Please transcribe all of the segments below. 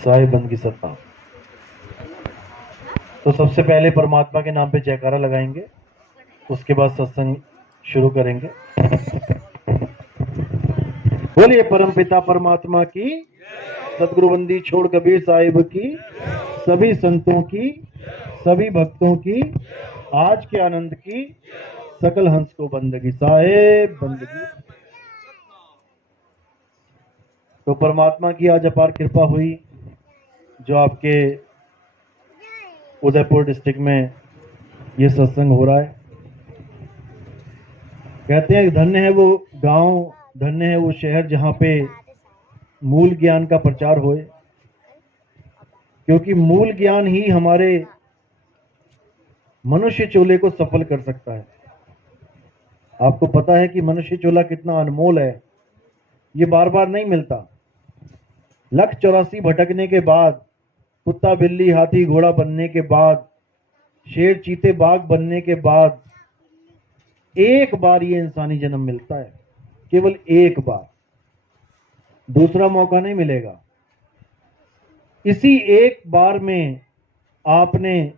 साहिब बंद की सत्ता। तो सबसे पहले परमात्मा के नाम पे जयकारा लगाएंगे, उसके बाद सत्संग शुरू करेंगे। बोलिए परमपिता परमात्मा की, सदगुरु बंदी छोड़ कबीर साहिब की, सभी संतों की, सभी भक्तों की, आज के आनंद की, सकल हंस को बंदगी। साहेब बंदगी। तो परमात्मा की आज अपार कृपा हुई, जो आपके उदयपुर डिस्ट्रिक्ट में ये सत्संग हो रहा है। कहते हैं धन्य है वो गांव, धन्य है वो शहर जहां पे मूल ज्ञान का प्रचार होए, क्योंकि मूल ज्ञान ही हमारे मनुष्य चोले को सफल कर सकता है। आपको पता है कि मनुष्य चोला कितना अनमोल है, ये बार बार नहीं मिलता। 184 भटकने के बाद, कुत्ता बिल्ली हाथी घोड़ा बनने के बाद, शेर चीते बाघ बनने के बाद, एक बार ये इंसानी जन्म मिलता है, केवल एक बार, दूसरा मौका नहीं मिलेगा। इसी एक बार में आपने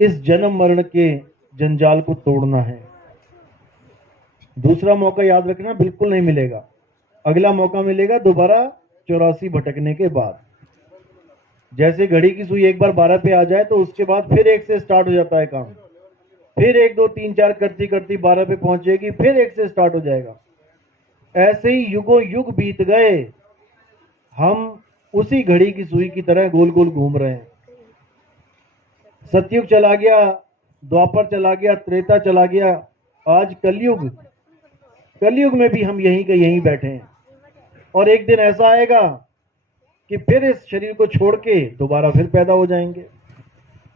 इस जन्म मरण के जंजाल को तोड़ना है। दूसरा मौका याद रखना बिल्कुल नहीं मिलेगा। अगला मौका मिलेगा दोबारा 84 भटकने के बाद। जैसे घड़ी की सुई एक बार 12 पे आ जाए तो उसके बाद फिर एक से स्टार्ट हो जाता है काम, फिर 1 2 3 4 करती करती 12 पे पहुंचेगी, फिर एक से स्टार्ट हो जाएगा। ऐसे ही युगों युग बीत गए, हम उसी घड़ी की सुई की तरह गोल गोल घूम रहे हैं। सतयुग चला गया, द्वापर चला गया, त्रेता चला गया, आज कलयुग। कलयुग में भी हम यहीं के यहीं बैठे हैं, और एक दिन ऐसा आएगा कि फिर इस शरीर को छोड़ के दोबारा फिर पैदा हो जाएंगे।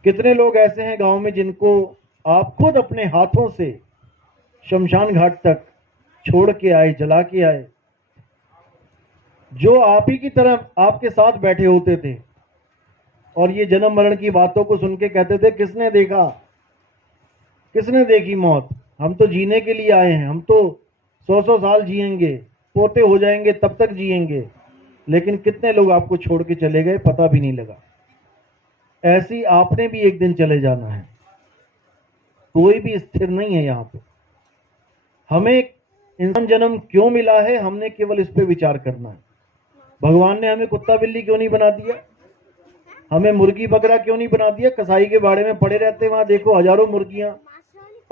कितने लोग ऐसे हैं गांव में जिनको आप खुद अपने हाथों से शमशान घाट तक छोड़ के आए, जला के आए, जो आप ही की तरह आपके साथ बैठे होते थे, और ये जन्म मरण की बातों को सुन के कहते थे किसने देखा, किसने देखी मौत, हम तो जीने के लिए आए हैं, हम तो 100 साल जिएंगे, पोते हो जाएंगे तब तक जिएंगे। लेकिन कितने लोग आपको छोड़ के चले गए, पता भी नहीं लगा। ऐसी आपने भी एक दिन चले जाना है, कोई भी स्थिर नहीं है यहाँ पे। हमें इंसान जन्म क्यों मिला है, हमने केवल इस पे विचार करना है। भगवान ने हमें कुत्ता बिल्ली क्यों नहीं बना दिया, हमें मुर्गी बकरा क्यों नहीं बना दिया। कसाई के बाड़े में पड़े रहते हैं, वहां देखो हजारों मुर्गियां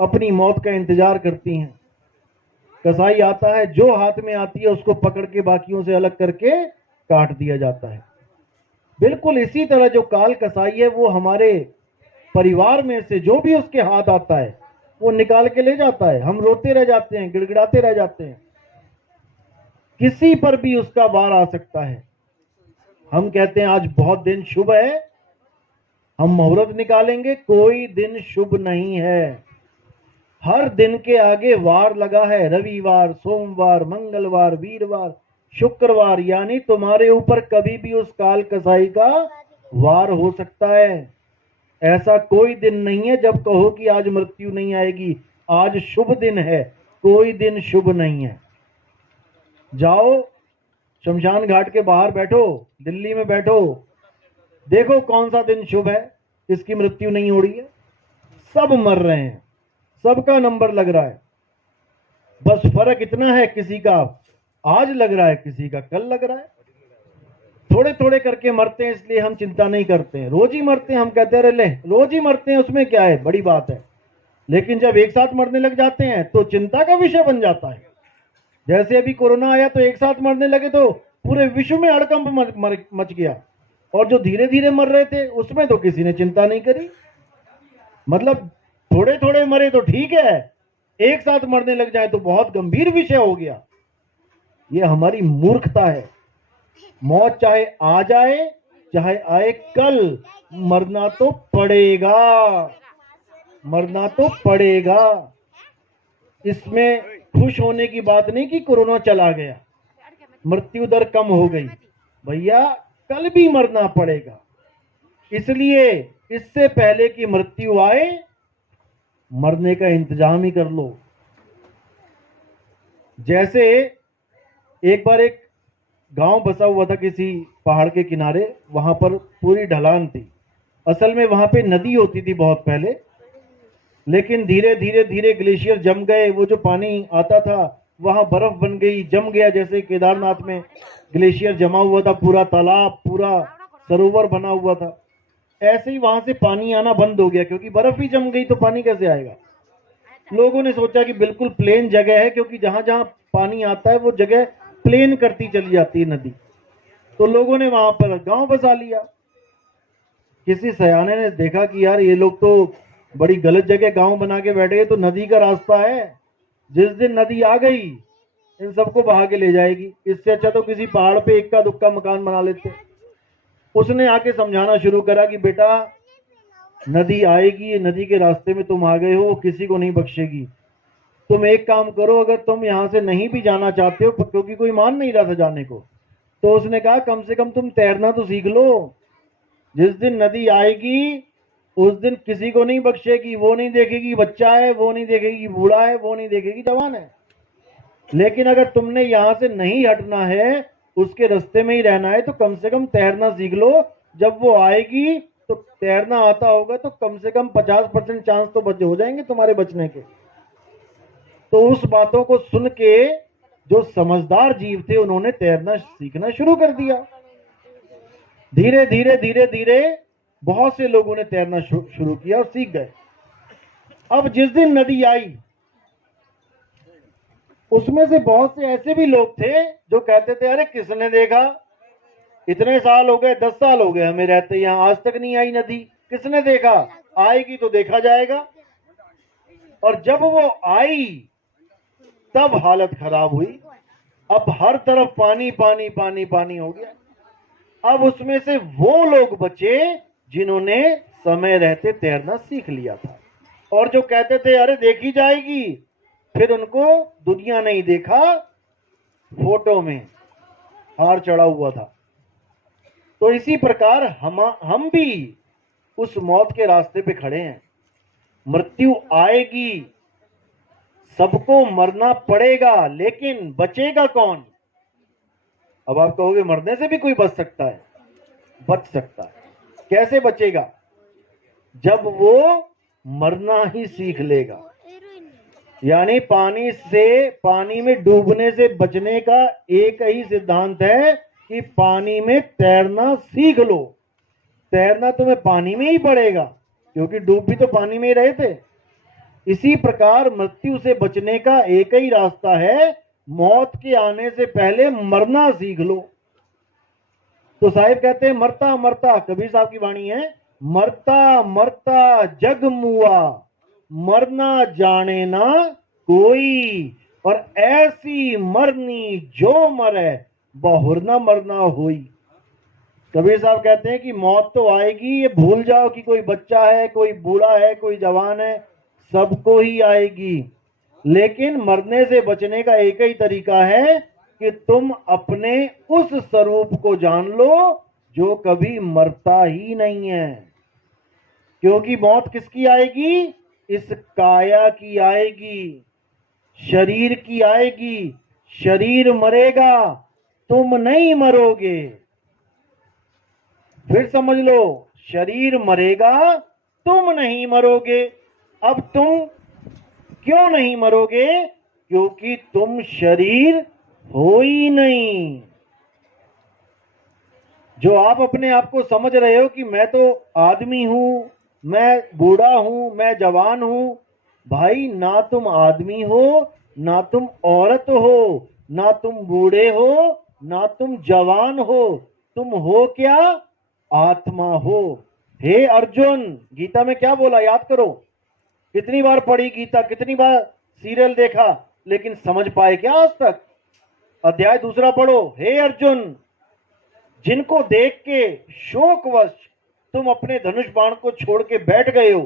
अपनी मौत का इंतजार करती हैं। कसाई आता है, जो हाथ में आती है उसको पकड़ के बाकियों से अलग करके काट दिया जाता है। बिल्कुल इसी तरह जो काल कसाई है, वो हमारे परिवार में से जो भी उसके हाथ आता है वो निकाल के ले जाता है। हम रोते रह जाते हैं, गिड़गिड़ाते रह जाते हैं। किसी पर भी उसका वार आ सकता है। हम कहते हैं आज बहुत दिन शुभ है, हम मुहूर्त निकालेंगे, कोई दिन शुभ नहीं है। हर दिन के आगे वार लगा है, रविवार, सोमवार, मंगलवार, वीरवार, शुक्रवार, यानी तुम्हारे ऊपर कभी भी उस काल कसाई का वार हो सकता है। ऐसा कोई दिन नहीं है जब कहो कि आज मृत्यु नहीं आएगी, आज शुभ दिन है, कोई दिन शुभ नहीं है। जाओ शमशान घाट के बाहर बैठो, दिल्ली में बैठो, देखो कौन सा दिन शुभ है, इसकी मृत्यु नहीं हो रही है। सब मर रहे हैं, सबका नंबर लग रहा है। बस फर्क इतना है, किसी का आज लग रहा है, किसी का कल लग रहा है। थोड़े थोड़े करके मरते हैं, इसलिए हम चिंता नहीं करते हैं। रोज ही मरते हैं, हम कहते रहे ले रोज ही मरते हैं, उसमें क्या है, बड़ी बात है। लेकिन जब एक साथ मरने लग जाते हैं तो चिंता का विषय बन जाता है। जैसे अभी कोरोना आया तो एक साथ मरने लगे तो पूरे विश्व में हड़कंप मच गया, और जो धीरे धीरे मर रहे थे उसमें तो किसी ने चिंता नहीं करी। मतलब थोड़े थोड़े मरे तो ठीक है, एक साथ मरने लग जाए तो बहुत गंभीर विषय हो गया। ये हमारी मूर्खता है। मौत चाहे आ जाए चाहे आए कल, मरना तो पड़ेगा, मरना तो पड़ेगा। इसमें खुश होने की बात नहीं कि कोरोना चला गया, मृत्यु दर कम हो गई, भैया कल भी मरना पड़ेगा। इसलिए इससे पहले कि मृत्यु आए, मरने का इंतजाम ही कर लो। जैसे एक बार एक गांव बसा हुआ था किसी पहाड़ के किनारे, वहां पर पूरी ढलान थी। असल में वहां पे नदी होती थी बहुत पहले, लेकिन धीरे धीरे धीरे ग्लेशियर जम गए, वो जो पानी आता था वहां बर्फ बन गई, जम गया। जैसे केदारनाथ में ग्लेशियर जमा हुआ था, पूरा तालाब, पूरा सरोवर बना हुआ था, ऐसे ही वहां से पानी आना बंद हो गया, क्योंकि बर्फ ही जम गई तो पानी कैसे आएगा। लोगों ने सोचा कि बिल्कुल प्लेन जगह है, क्योंकि जहां जहां पानी आता है वो जगह प्लेन करती चली जाती है नदी, तो लोगों ने वहां पर गांव बसा लिया। किसी सयाने ने देखा कि यार ये लोग तो बड़ी गलत जगह गांव बना के बैठे, तो नदी का रास्ता है, जिस दिन नदी आ गई इन सबको बहा के ले जाएगी, इससे अच्छा तो किसी पहाड़ पे इक्का दुक्का मकान बना लेते। उसने आके समझाना शुरू करा कि बेटा नदी आएगी, नदी के रास्ते में तुम आ गए हो, वो किसी को नहीं बख्शेगी। तुम एक काम करो, अगर तुम यहां से नहीं भी जाना चाहते हो, क्योंकि कोई मान नहीं रहा था जाने को, तो उसने कहा कम से कम तुम तैरना तो सीख लो। जिस दिन नदी आएगी उस दिन किसी को नहीं बख्शेगी, वो नहीं देखेगी बच्चा है, वो नहीं देखेगी बूढ़ा है, वो नहीं देखेगी जवान है। लेकिन अगर तुमने यहां से नहीं हटना है, उसके रास्ते में ही रहना है, तो कम से कम तैरना सीख लो। जब वो आएगी तो तैरना आता होगा तो कम से कम 50% चांस तो बचे हो जाएंगे तुम्हारे बचने के। तो उस बातों को सुन के जो समझदार जीव थे उन्होंने तैरना सीखना शुरू कर दिया। धीरे धीरे धीरे धीरे बहुत से लोगों ने तैरना शुरू किया और सीख गए। अब जिस दिन नदी आई, उसमें से बहुत से ऐसे भी लोग थे जो कहते थे अरे किसने देखा, इतने साल हो गए, 10 साल हो गए हमें रहते यहाँ, आज तक नहीं आई नदी, किसने देखा, आएगी तो देखा जाएगा। और जब वो आई तब हालत खराब हुई। अब हर तरफ पानी पानी पानी पानी हो गया। अब उसमें से वो लोग बचे जिन्होंने समय रहते तैरना सीख लिया था, और जो कहते थे अरे देखी जाएगी, फिर उनको दुनिया नहीं देखा, फोटो में हार चढ़ा हुआ था। तो इसी प्रकार हम भी उस मौत के रास्ते पे खड़े हैं। मृत्यु आएगी, सबको मरना पड़ेगा, लेकिन बचेगा कौन। अब आप कहोगे मरने से भी कोई बच सकता है, बच सकता है। कैसे बचेगा, जब वो मरना ही सीख लेगा। यानी पानी में डूबने से बचने का एक ही सिद्धांत है कि पानी में तैरना सीख लो। तैरना तुम्हें पानी में ही पड़ेगा, क्योंकि डूब भी तो पानी में ही रहे थे। इसी प्रकार मृत्यु से बचने का एक ही रास्ता है, मौत के आने से पहले मरना सीख लो। तो साहिब कहते हैं मरता मरता, कबीर साहब की वाणी है, मरता मरता जग मुआ, मरना जाने ना कोई, और ऐसी मरनी जो मरे बहुर ना मरना होई। कबीर साहब कहते हैं कि मौत तो आएगी, ये भूल जाओ कि कोई बच्चा है, कोई बूढ़ा है, कोई जवान है, सबको ही आएगी। लेकिन मरने से बचने का एक ही तरीका है कि तुम अपने उस स्वरूप को जान लो जो कभी मरता ही नहीं है। क्योंकि मौत किसकी आएगी, इस काया की आएगी, शरीर की आएगी। शरीर मरेगा, तुम नहीं मरोगे। फिर समझ लो, शरीर मरेगा, तुम नहीं मरोगे। अब तुम क्यों नहीं मरोगे, क्योंकि तुम शरीर हो ही नहीं। जो आप अपने आप को समझ रहे हो कि मैं तो आदमी हूं, मैं बूढ़ा हूं, मैं जवान हूं, भाई ना तुम आदमी हो, ना तुम औरत हो, ना तुम बूढ़े हो, ना तुम जवान हो। तुम हो क्या, आत्मा हो। हे अर्जुन, गीता में क्या बोला याद करो, कितनी बार पढ़ी गीता, कितनी बार सीरियल देखा, लेकिन समझ पाए क्या आज तक। अध्याय 2 पढ़ो। हे अर्जुन, जिनको देख के शोकवश तुम अपने धनुष बाण को छोड़ के बैठ गए हो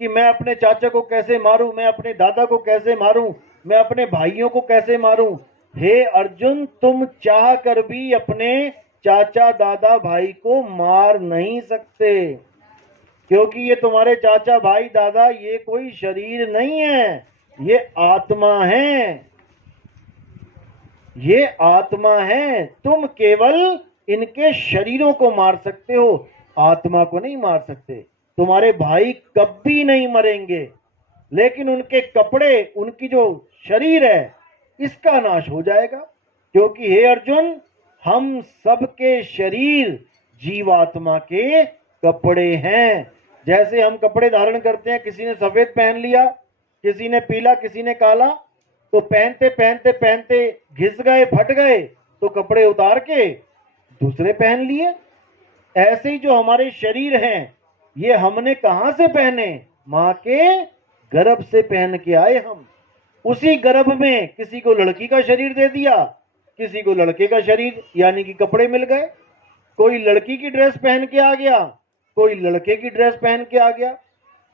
कि मैं अपने चाचा को कैसे मारूं, मैं अपने दादा को कैसे मारूं, मैं अपने भाइयों को कैसे मारूं। हे अर्जुन, तुम चाह कर भी अपने चाचा दादा भाई को मार नहीं सकते, क्योंकि ये तुम्हारे चाचा भाई दादा ये कोई शरीर नहीं है, ये आत्मा है। ये आत्मा है, तुम केवल इनके शरीरों को मार सकते हो, आत्मा को नहीं मार सकते। तुम्हारे भाई कभी नहीं मरेंगे, लेकिन उनके कपड़े, उनकी जो शरीर है, इसका नाश हो जाएगा। क्योंकि हे अर्जुन, हम सबके शरीर जीवात्मा के कपड़े हैं। जैसे हम कपड़े धारण करते हैं, किसी ने सफेद पहन लिया, किसी ने पीला, किसी ने काला, तो पहनते पहनते पहनते घिस गए, फट गए, तो कपड़े उतार के दूसरे पहन लिए। ऐसे ही जो हमारे शरीर हैं, ये हमने कहां से पहने? मां के गर्भ से पहन के आए हम। उसी गर्भ में किसी को लड़की का शरीर दे दिया, किसी को लड़के का शरीर, यानी कि कपड़े मिल गए। कोई लड़की की ड्रेस पहन के आ गया, कोई लड़के की ड्रेस पहन के आ गया।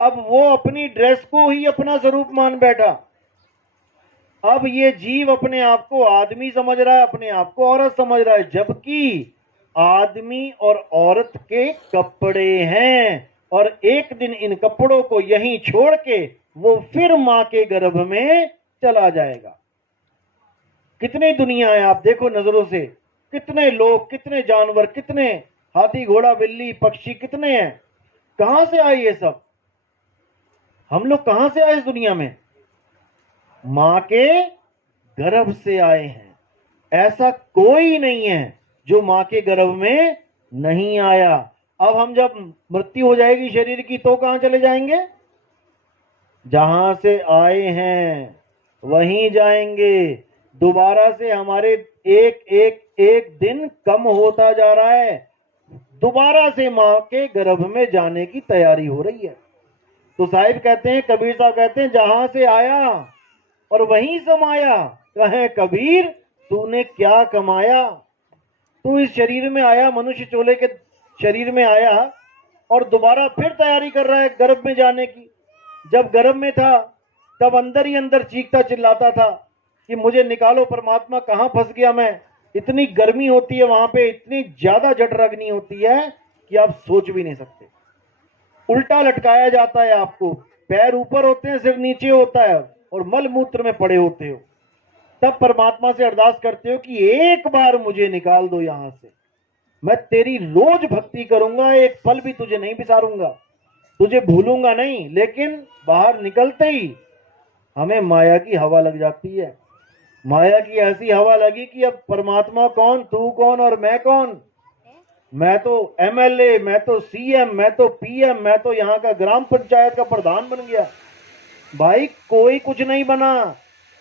अब वो अपनी ड्रेस को ही अपना स्वरूप मान बैठा। अब ये जीव अपने आप को आदमी समझ रहा है, अपने आप को औरत समझ रहा है, जबकि आदमी और औरत के कपड़े हैं। और एक दिन इन कपड़ों को यहीं छोड़ के वो फिर मां के गर्भ में चला जाएगा। कितनी दुनिया है, आप देखो नजरों से, कितने लोग, कितने जानवर, कितने हाथी घोड़ा बिल्ली पक्षी कितने हैं। कहां से आए ये सब? हम लोग कहां से आए इस दुनिया में? मां के गर्भ से आए हैं। ऐसा कोई नहीं है जो मां के गर्भ में नहीं आया। अब हम जब मृत्यु हो जाएगी शरीर की, तो कहां चले जाएंगे? जहां से आए हैं वहीं जाएंगे। दोबारा से हमारे एक एक एक दिन कम होता जा रहा है, दोबारा से मां के गर्भ में जाने की तैयारी हो रही है। तो साहिब कहते हैं, कबीर साहब कहते हैं, जहां से आया और वहीं समाया, कहे कबीर तूने क्या कमाया। तू इस शरीर में आया, मनुष्य चोले के शरीर में आया, और दोबारा फिर तैयारी कर रहा है गर्भ में जाने की। जब गर्भ में था तब अंदर ही अंदर चीखता चिल्लाता था कि मुझे निकालो परमात्मा, कहां फंस गया मैं। इतनी गर्मी होती है वहां पे, इतनी ज्यादा जठराग्नि होती है कि आप सोच भी नहीं सकते। उल्टा लटकाया जाता है आपको, पैर ऊपर होते हैं, सिर नीचे होता है, और मल मूत्र में पड़े होते हो। तब परमात्मा से अरदास करते हो कि एक बार मुझे निकाल दो यहां से, मैं तेरी रोज भक्ति करूंगा, एक पल भी तुझे नहीं बिसारूंगा, तुझे भूलूंगा नहीं। लेकिन बाहर निकलते ही हमें माया की हवा लग जाती है। माया की ऐसी हवा लगी कि अब परमात्मा कौन, तू कौन और मैं कौन। मैं तो एमएलए, मैं तो सीएम, मैं तो पीएम, मैं तो यहाँ का ग्राम पंचायत का प्रधान बन गया। भाई कोई कुछ नहीं बना।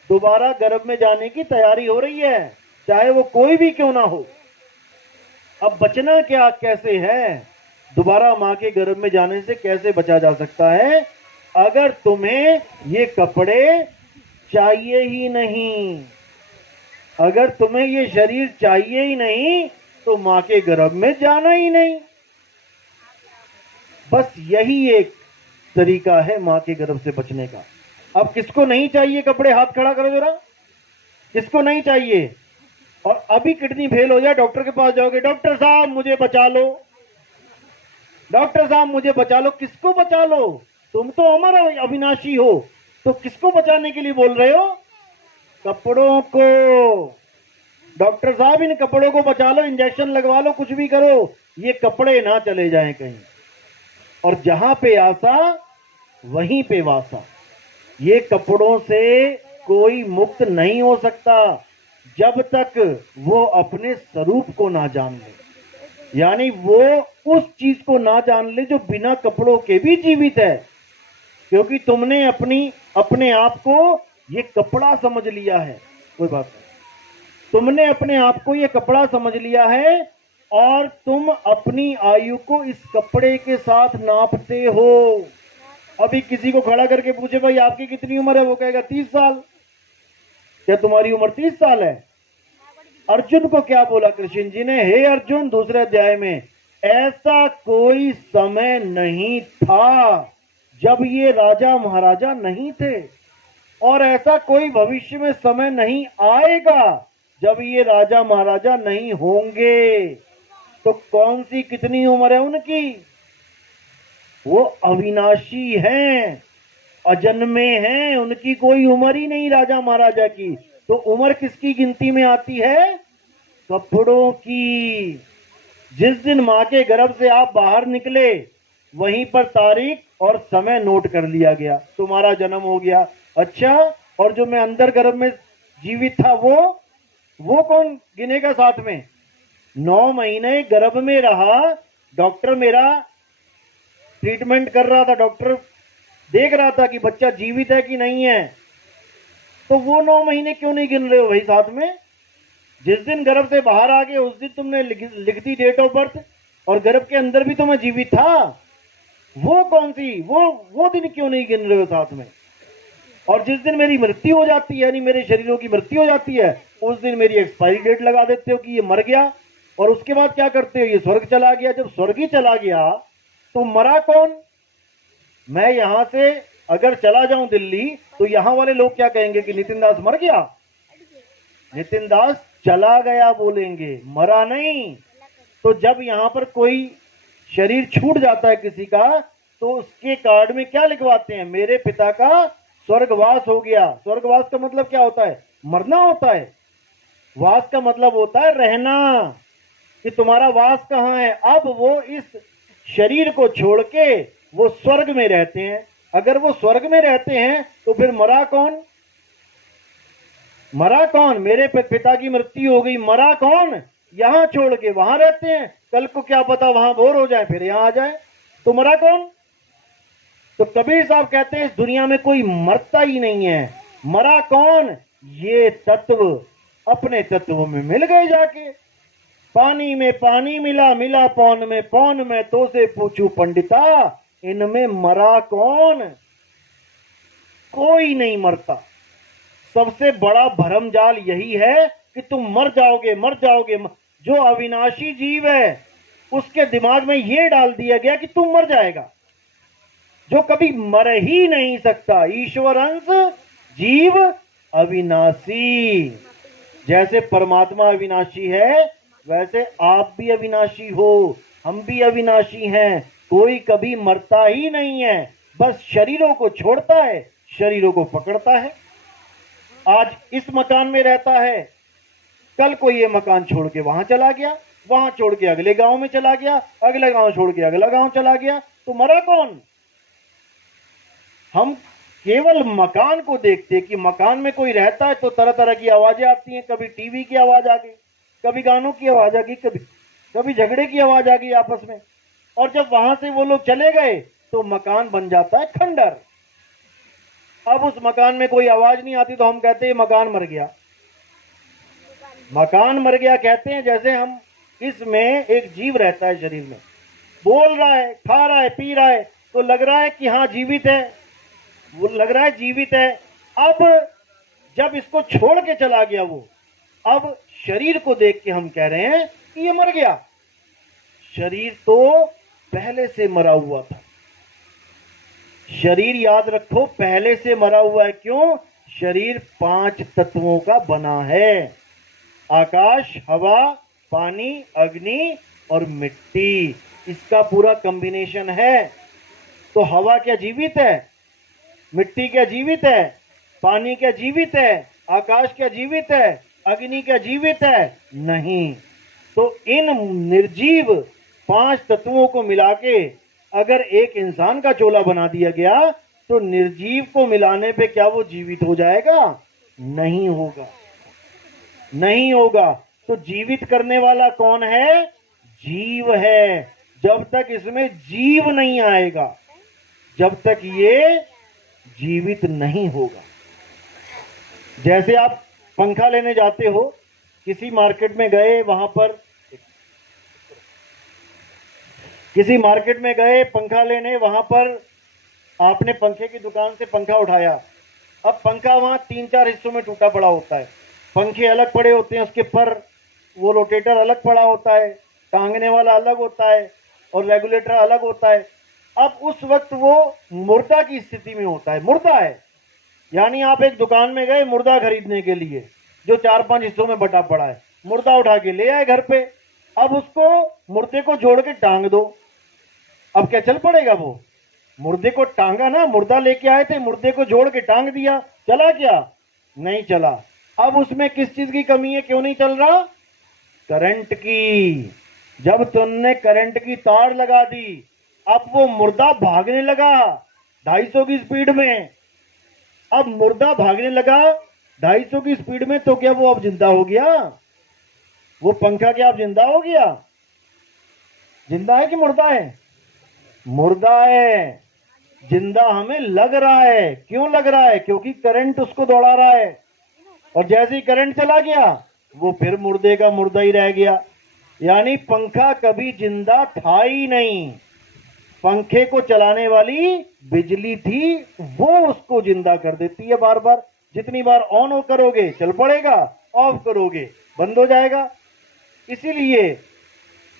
दोबारा गर्भ में जाने की तैयारी हो रही है, चाहे वो कोई भी क्यों ना हो। अब बचना क्या, कैसे है? दोबारा मां के गर्भ में जाने से कैसे बचा जा सकता है? अगर तुम्हें ये कपड़े चाहिए ही नहीं, अगर तुम्हें ये शरीर चाहिए ही नहीं, तो मां के गर्भ में जाना ही नहीं। बस यही एक तरीका है मां के गर्भ से बचने का। अब किसको नहीं चाहिए कपड़े? हाथ खड़ा करो जरा, किसको नहीं चाहिए? और अभी किडनी फेल हो जाए, डॉक्टर के पास जाओगे, डॉक्टर साहब मुझे बचा लो, डॉक्टर साहब मुझे बचा लो। किसको बचा लो? तुम तो अमर अविनाशी हो, तो किसको बचाने के लिए बोल रहे हो? कपड़ों को। डॉक्टर साहब इन कपड़ों को बचा लो, इंजेक्शन लगवा लो, कुछ भी करो, ये कपड़े ना चले जाएं कहीं। और जहां पे आशा वहीं पे वासा। ये कपड़ों से कोई मुक्त नहीं हो सकता जब तक वो अपने स्वरूप को ना जान ले, यानी वो उस चीज को ना जान ले जो बिना कपड़ों के भी जीवित है। क्योंकि तुमने अपने आप को ये कपड़ा समझ लिया है। कोई बात नहीं, तुमने अपने आप को ये कपड़ा समझ लिया है, और तुम अपनी आयु को इस कपड़े के साथ नापते हो। अभी किसी को खड़ा करके पूछे भाई आपकी कितनी उम्र है, वो कहेगा 30 साल। क्या तुम्हारी उम्र 30 साल है? अर्जुन को क्या बोला कृष्ण जी ने? हे अर्जुन, दूसरे अध्याय में, ऐसा कोई समय नहीं था जब ये राजा महाराजा नहीं थे, और ऐसा कोई भविष्य में समय नहीं आएगा जब ये राजा महाराजा नहीं होंगे। तो कौन सी कितनी उम्र है उनकी? वो अविनाशी हैं, अजन्मे हैं, उनकी कोई उम्र ही नहीं राजा महाराजा की। तो उम्र किसकी गिनती में आती है? कपड़ों की। जिस दिन मां के गर्भ से आप बाहर निकले, वहीं पर तारीख और समय नोट कर लिया गया, तुम्हारा जन्म हो गया। अच्छा, और जो मैं अंदर गर्भ में जीवित था, वो कौन गिनेगा साथ में? 9 महीने गर्भ में रहा, डॉक्टर मेरा ट्रीटमेंट कर रहा था, डॉक्टर देख रहा था कि बच्चा जीवित है कि नहीं है, तो वो 9 महीने क्यों नहीं गिन रहे हो भाई साथ में? जिस दिन गर्भ से बाहर आ गए उस दिन तुमने लिख दी डेट ऑफ बर्थ, और गर्भ के अंदर भी तो मैं जीवित था। वो कौन सी, वो दिन क्यों नहीं गिन रहे हो साथ में? और जिस दिन मेरी मृत्यु हो जाती है, यानी मेरे शरीरों की मृत्यु हो जाती है, उस दिन मेरी एक्सपायरी डेट लगा देते हो कि ये मर गया। और उसके बाद क्या करते हो? ये स्वर्ग चला गया। जब स्वर्ग ही चला गया तो मरा कौन? मैं यहां से अगर चला जाऊं दिल्ली, तो यहां वाले लोग क्या कहेंगे कि नितिन दास मर गया। नितिन दास चला गया बोलेंगे, मरा नहीं। तो जब यहां पर कोई शरीर छूट जाता है किसी का, तो उसके कार्ड में क्या लिखवाते हैं? मेरे पिता का स्वर्गवास हो गया। स्वर्गवास का मतलब क्या होता है? मरना होता है। वास का मतलब होता है रहना, कि तुम्हारा वास कहां है। अब वो इस शरीर को छोड़ के वो स्वर्ग में रहते हैं। अगर वो स्वर्ग में रहते हैं तो फिर मरा कौन? मरा कौन? मेरे पिता की मृत्यु हो गई, मरा कौन? यहां छोड़ के वहां रहते हैं, कल को क्या पता वहां बोर हो जाए फिर यहां आ जाए, तो मरा कौन? तो कबीर साहब कहते हैं इस दुनिया में कोई मरता ही नहीं है। मरा कौन? ये तत्व अपने तत्व में मिल गए जाके। पानी में पानी मिला, मिला पौन में तो से पूछू पंडिता, इनमें मरा कौन? कोई नहीं मरता। सबसे बड़ा भरमजाल यही है कि तुम मर जाओगे, मर जाओगे। जो अविनाशी जीव है उसके दिमाग में यह डाल दिया गया कि तुम मर जाएगा, जो कभी मर ही नहीं सकता। ईश्वर अंश, जीव अविनाशी। जैसे परमात्मा अविनाशी है, वैसे आप भी अविनाशी हो, हम भी अविनाशी हैं। कोई कभी मरता ही नहीं है, बस शरीरों को छोड़ता है, शरीरों को पकड़ता है। आज इस मकान में रहता है, कल को ये मकान छोड़ के वहां चला गया, वहां छोड़ के अगले गांव में चला गया, अगले गांव छोड़ के अगला गांव चला गया, तो मरा कौन? हम केवल मकान को देखते कि मकान में कोई रहता है तो तरह तरह की आवाजें आती हैं। कभी टीवी की आवाज आ गई, कभी गानों की आवाज आ गई, कभी झगड़े की आवाज आ गई आपस में। और जब वहां से वो लोग चले गए तो मकान बन जाता है खंडर। अब उस मकान में कोई आवाज नहीं आती तो हम कहते हैं मकान मर गया। मकान मर गया कहते हैं जैसे हम इसमें एक जीव रहता है शरीर में, बोल रहा है, खा रहा है, पी रहा है, तो लग रहा है कि हाँ जीवित है, वो लग रहा है जीवित है। अब जब इसको छोड़ के चला गया वो, अब शरीर को देख के हम कह रहे हैं कि ये मर गया। शरीर तो पहले से मरा हुआ था। शरीर याद रखो पहले से मरा हुआ है। क्यों? शरीर 5 तत्वों का बना है, आकाश, हवा, पानी, अग्नि और मिट्टी। इसका पूरा कॉम्बिनेशन है। तो हवा क्या जीवित है? मिट्टी क्या जीवित है? पानी क्या जीवित है? आकाश क्या जीवित है? अग्नि क्या जीवित है? नहीं। तो इन निर्जीव 5 तत्वों को मिला के अगर एक इंसान का चोला बना दिया गया, तो निर्जीव को मिलाने पे क्या वो जीवित हो जाएगा? नहीं होगा, नहीं होगा। तो जीवित करने वाला कौन है? जीव है। जब तक इसमें जीव नहीं आएगा, जब तक ये जीवित नहीं होगा। जैसे आप पंखा लेने जाते हो, किसी मार्केट में गए, वहां पर किसी मार्केट में गए पंखा लेने, वहां पर आपने पंखे की दुकान से पंखा उठाया। अब पंखा वहां 3-4 हिस्सों में टूटा पड़ा होता है, पंखे अलग पड़े होते हैं, उसके पर वो रोटेटर अलग पड़ा होता है, टांगने वाला अलग होता है और रेगुलेटर अलग होता है। अब उस वक्त वो मुर्दा की स्थिति में होता है, मुर्दा है। यानी आप एक दुकान में गए मुर्दा खरीदने के लिए, जो 4-5 हिस्सों में बटा पड़ा है, मुर्दा उठा के ले आए घर पे। अब उसको मुर्दे को जोड़ के टांग दो, अब क्या चल पड़ेगा? वो मुर्दे को टांगा ना, मुर्दा लेके आए थे, मुर्दे को जोड़ के टांग दिया, चला क्या? नहीं चला। अब उसमें किस चीज की कमी है, क्यों नहीं चल रहा? करंट की। जब तुमने करंट की तार लगा दी, अब वो मुर्दा भागने लगा 250 की स्पीड में। अब मुर्दा भागने लगा 250 की स्पीड में, तो क्या वो अब जिंदा हो गया? वो पंखा क्या अब जिंदा हो गया? जिंदा है कि मुर्दा है? मुर्दा है। जिंदा हमें लग रहा है। क्यों लग रहा है? क्योंकि करंट उसको दौड़ा रहा है, और जैसे ही करंट चला गया वो फिर मुर्दे का मुर्दा ही रह गया। यानी पंखा कभी जिंदा था ही नहीं। पंखे को चलाने वाली बिजली थी, वो उसको जिंदा कर देती है बार बार। जितनी बार ऑन करोगे चल पड़ेगा, ऑफ करोगे बंद हो जाएगा। इसीलिए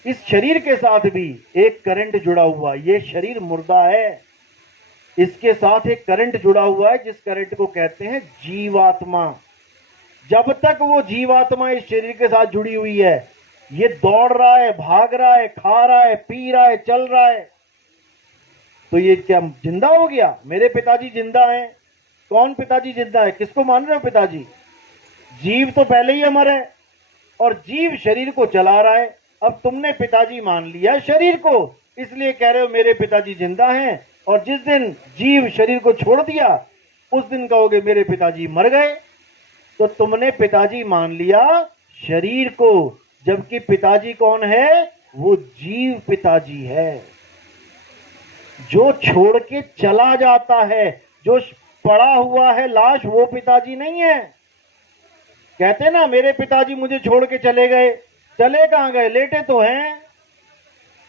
इस शरीर के साथ भी एक करंट जुड़ा हुआ। ये शरीर मुर्दा है, इसके साथ एक करंट जुड़ा हुआ है, जिस करंट को कहते हैं जीवात्मा। जब तक वो जीवात्मा इस शरीर के साथ जुड़ी हुई है, ये दौड़ रहा है, भाग रहा है, खा रहा है, पी रहा है, चल रहा है, तो ये क्या जिंदा हो गया? मेरे पिताजी जिंदा हैं। कौन पिताजी जिंदा है? किसको मान रहे हो पिताजी? जीव तो पहले ही अमर है, और जीव शरीर को चला रहा है। अब तुमने पिताजी मान लिया शरीर को, इसलिए कह रहे हो मेरे पिताजी जिंदा हैं। और जिस दिन जीव शरीर को छोड़ दिया, उस दिन कहोगे मेरे पिताजी मर गए। तो तुमने पिताजी मान लिया शरीर को, जबकि पिताजी कौन है? वो जीव पिताजी है, जो छोड़ के चला जाता है। जो पड़ा हुआ है लाश, वो पिताजी नहीं है। कहते ना मेरे पिताजी मुझे छोड़ के चले गए। चले कहां गए? लेटे तो हैं।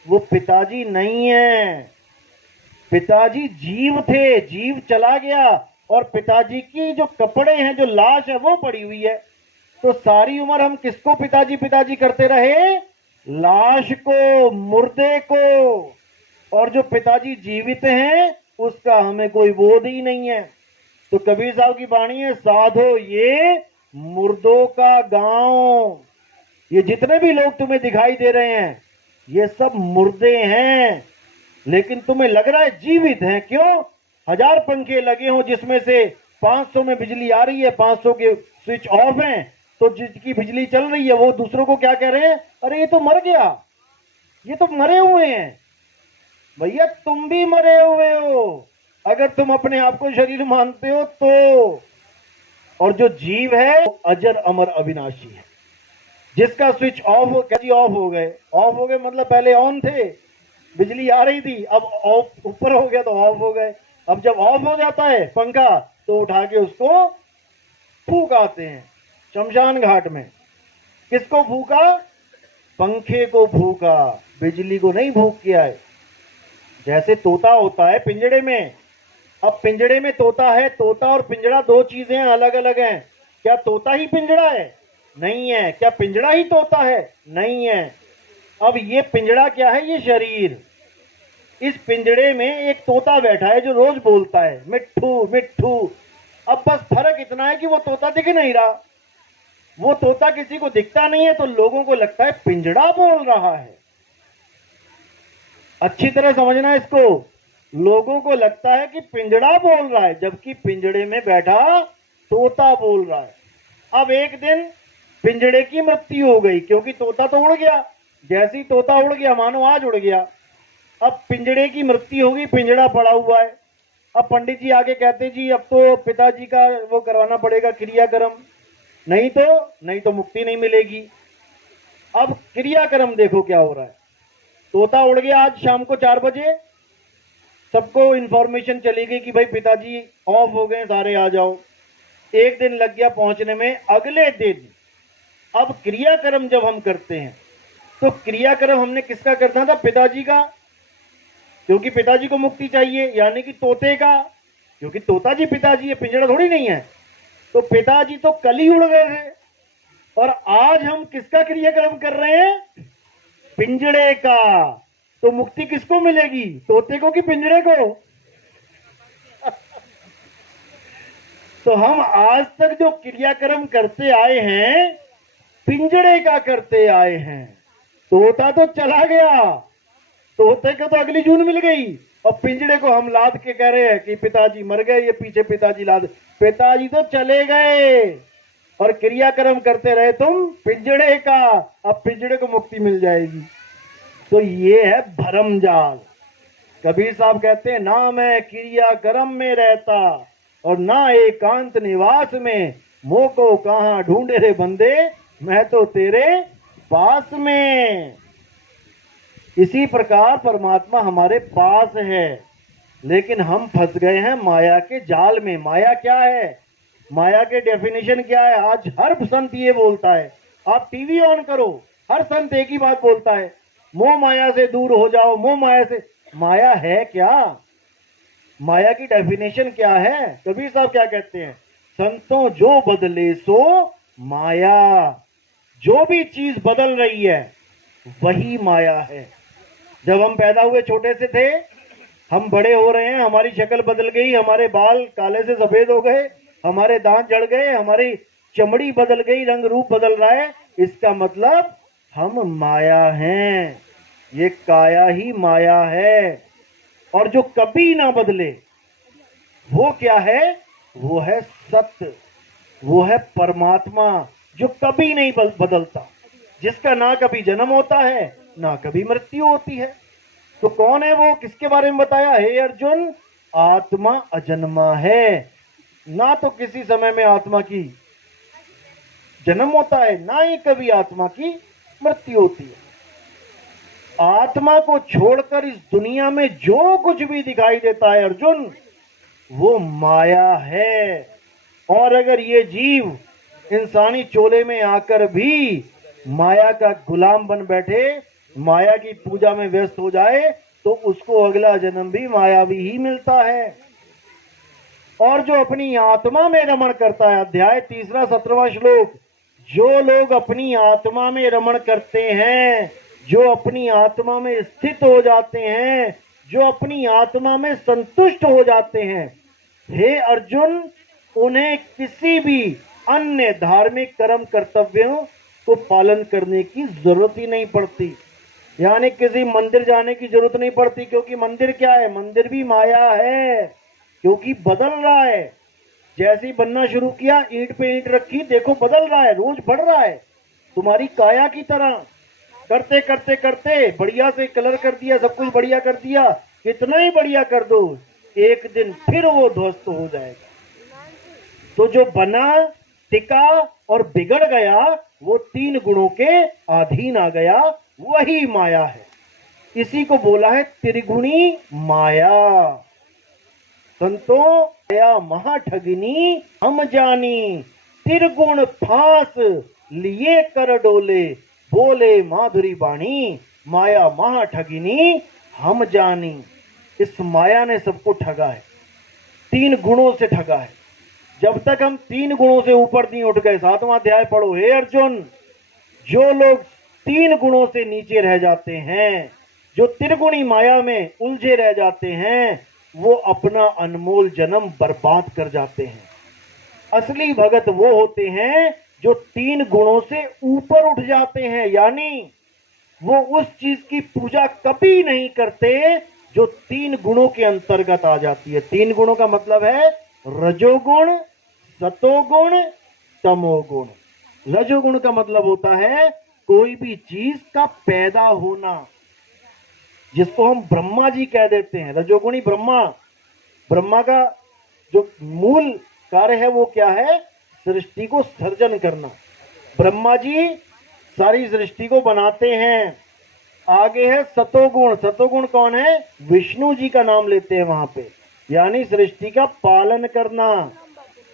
वो पिताजी नहीं है। पिताजी जीव थे, जीव चला गया, और पिताजी की जो कपड़े हैं, जो लाश है, वो पड़ी हुई है। तो सारी उम्र हम किसको पिताजी पिताजी करते रहे? लाश को, मुर्दे को। और जो पिताजी जीवित हैं, उसका हमें कोई बोध ही नहीं है। तो कबीर साहब की वाणी है, साधो ये मुर्दों का गांव। ये जितने भी लोग तुम्हें दिखाई दे रहे हैं, ये सब मुर्दे हैं, लेकिन तुम्हें लग रहा है जीवित हैं। क्यों? 1000 पंखे लगे हों, जिसमें से 500 में बिजली आ रही है, 500 के स्विच ऑफ हैं, तो जिसकी बिजली चल रही है वो दूसरों को क्या कह रहे हैं? अरे ये तो मर गया, ये तो मरे हुए हैं। भैया तुम भी मरे हुए हो, अगर तुम अपने आप को शरीर मानते हो तो। और जो जीव है वो अजर अमर अविनाशी है, जिसका स्विच ऑफ हो, कैसे ऑफ हो गए? ऑफ हो गए मतलब पहले ऑन थे, बिजली आ रही थी, अब ऑफ ऊपर हो गया तो ऑफ हो गए। अब जब ऑफ हो जाता है पंखा, तो उठा के उसको फूंक आते हैं शमशान घाट में। किसको फूका? पंखे को फूका, बिजली को नहीं फूक के आए। जैसे तोता होता है पिंजड़े में। अब पिंजड़े में तोता है, तोता और पिंजड़ा दो चीजें अलग अलग हैं। क्या तोता ही पिंजड़ा है? नहीं है। क्या पिंजड़ा ही तोता है? नहीं है। अब ये पिंजड़ा क्या है? ये शरीर। इस पिंजड़े में एक तोता बैठा है जो रोज बोलता है मिट्ठू मिट्ठू। अब बस फर्क इतना है कि वो तोता दिख नहीं रहा। वो तोता किसी को दिखता नहीं है, तो लोगों को लगता है पिंजड़ा बोल रहा है। अच्छी तरह समझना इसको। लोगों को लगता है कि पिंजड़ा बोल रहा है, जबकि पिंजड़े में बैठा तोता बोल रहा है। अब एक दिन पिंजड़े की मृत्यु हो गई, क्योंकि तोता तो उड़ गया। जैसे ही तोता उड़ गया, मानो आज उड़ गया। अब पिंजड़े की मृत्यु होगी, पिंजड़ा पड़ा हुआ है। अब पंडित जी आगे कहते जी अब तो पिताजी का वो करवाना पड़ेगा क्रियाक्रम, नहीं तो मुक्ति नहीं मिलेगी। अब क्रियाक्रम देखो क्या हो रहा है। तोता उड़ गया आज शाम को 4 बजे, सबको इंफॉर्मेशन चली गई कि भाई पिताजी ऑफ हो गए, सारे आ जाओ। एक दिन लग गया पहुंचने में। अगले दिन अब क्रियाक्रम जब हम करते हैं, तो क्रियाक्रम हमने किसका करना था? पिताजी का, क्योंकि पिताजी को मुक्ति चाहिए, यानी कि तोते का, क्योंकि तोता जी पिताजी है, पिंजड़ा थोड़ी नहीं है। तो पिताजी तो कल ही उड़ गए थे, और आज हम किसका क्रियाक्रम कर रहे हैं? पिंजड़े का। तो मुक्ति किसको मिलेगी? तोते को कि पिंजड़े को? तो हम आज तक जो क्रियाक्रम करते आए हैं, पिंजड़े का करते आए हैं। तोता तो चला गया, तोते को तो अगली जून मिल गई, और पिंजड़े को हम लाद के कह रहे हैं कि पिताजी मर गए, ये पीछे पिताजी लाद। पिताजी तो चले गए, और क्रियाक्रम करते रहे तुम पिंजड़े का, अब पिंजड़े को मुक्ति मिल जाएगी। तो ये है भरम जाल। कबीर साहब कहते हैं, ना मैं क्रियाक्रम में रहता और ना एकांत निवास में, मोह को कहां ढूंढे रे बंदे, मैं तो तेरे पास में। इसी प्रकार परमात्मा हमारे पास है, लेकिन हम फंस गए हैं माया के जाल में। माया क्या है? माया के डेफिनेशन क्या है? आज हर संत ये बोलता है, आप टीवी ऑन करो, हर संत एक ही बात बोलता है, मोह माया से दूर हो जाओ, मोह माया से। माया है क्या? माया की डेफिनेशन क्या है? कबीर साहब क्या कहते हैं? संतों जो बदले सो माया। जो भी चीज बदल रही है वही माया है। जब हम पैदा हुए छोटे से थे, हम बड़े हो रहे हैं, हमारी शक्ल बदल गई, हमारे बाल काले से सफेद हो गए, हमारे दांत जड़ गए, हमारी चमड़ी बदल गई, रंग रूप बदल रहा है, इसका मतलब हम माया हैं। ये काया ही माया है। और जो कभी ना बदले वो क्या है? वो है सत्य, वो है परमात्मा जो कभी नहीं बदलता, जिसका ना कभी जन्म होता है ना कभी मृत्यु होती है। तो कौन है वो? किसके बारे में बताया? हे अर्जुन, आत्मा अजन्मा है। ना तो किसी समय में आत्मा की जन्म होता है, ना ही कभी आत्मा की मृत्यु होती है। आत्मा को छोड़कर इस दुनिया में जो कुछ भी दिखाई देता है अर्जुन, वो माया है। और अगर ये जीव इंसानी चोले में आकर भी माया का गुलाम बन बैठे, माया की पूजा में व्यस्त हो जाए, तो उसको अगला जन्म भी मायावी ही मिलता है। और जो अपनी आत्मा में रमण करता है, अध्याय 3 17वां श्लोक, जो लोग अपनी आत्मा में रमण करते हैं, जो अपनी आत्मा में स्थित हो जाते हैं, जो अपनी आत्मा में संतुष्ट हो जाते हैं, हे अर्जुन, उन्हें किसी भी अन्य धार्मिक कर्म कर्तव्यों को पालन करने की जरूरत ही नहीं पड़ती। यानी किसी मंदिर जाने की जरूरत नहीं पड़ती, क्योंकि मंदिर क्या है? मंदिर भी माया है, क्योंकि बदल रहा है। जैसे ही बनना शुरू किया, ईंट पे ईंट रखी, देखो बदल रहा है, रोज बढ़ रहा है, तुम्हारी काया की तरह। करते करते करते बढ़िया से कलर कर दिया, सब कुछ बढ़िया कर दिया, कितना ही बढ़िया कर दो, एक दिन फिर वो ध्वस्त हो जाएगा। तो जो बना, टिका और बिगड़ गया, वो 3 गुणों के अधीन आ गया, वही माया है। इसी को बोला है त्रिगुणी माया। संतो माया महाठगिनी हम जानी, त्रिगुण फांस लिए कर डोले, बोले माधुरी बाणी, माया महाठगिनी हम जानी। इस माया ने सबको ठगा है, 3 गुणों से ठगा है। जब तक हम 3 गुणों से ऊपर नहीं उठ गए, 7वां अध्याय पढ़ो, हे अर्जुन, जो लोग 3 गुणों से नीचे रह जाते हैं, जो त्रिगुणी माया में उलझे रह जाते हैं, वो अपना अनमोल जन्म बर्बाद कर जाते हैं। असली भगत वो होते हैं जो 3 गुणों से ऊपर उठ जाते हैं, यानी वो उस चीज की पूजा कभी नहीं करते जो 3 गुणों के अंतर्गत आ जाती है। 3 गुणों का मतलब है रजोगुण, सतोगुण, तमोगुण। रजोगुण का मतलब होता है कोई भी चीज का पैदा होना, जिसको हम ब्रह्मा जी कह देते हैं, रजोगुणी ब्रह्मा। ब्रह्मा का जो मूल कार्य है वो क्या है? सृष्टि को सर्जन करना। ब्रह्मा जी सारी सृष्टि को बनाते हैं। आगे है सतोगुण। सतोगुण कौन है? विष्णु जी का नाम लेते हैं वहां पे, यानी सृष्टि का पालन करना।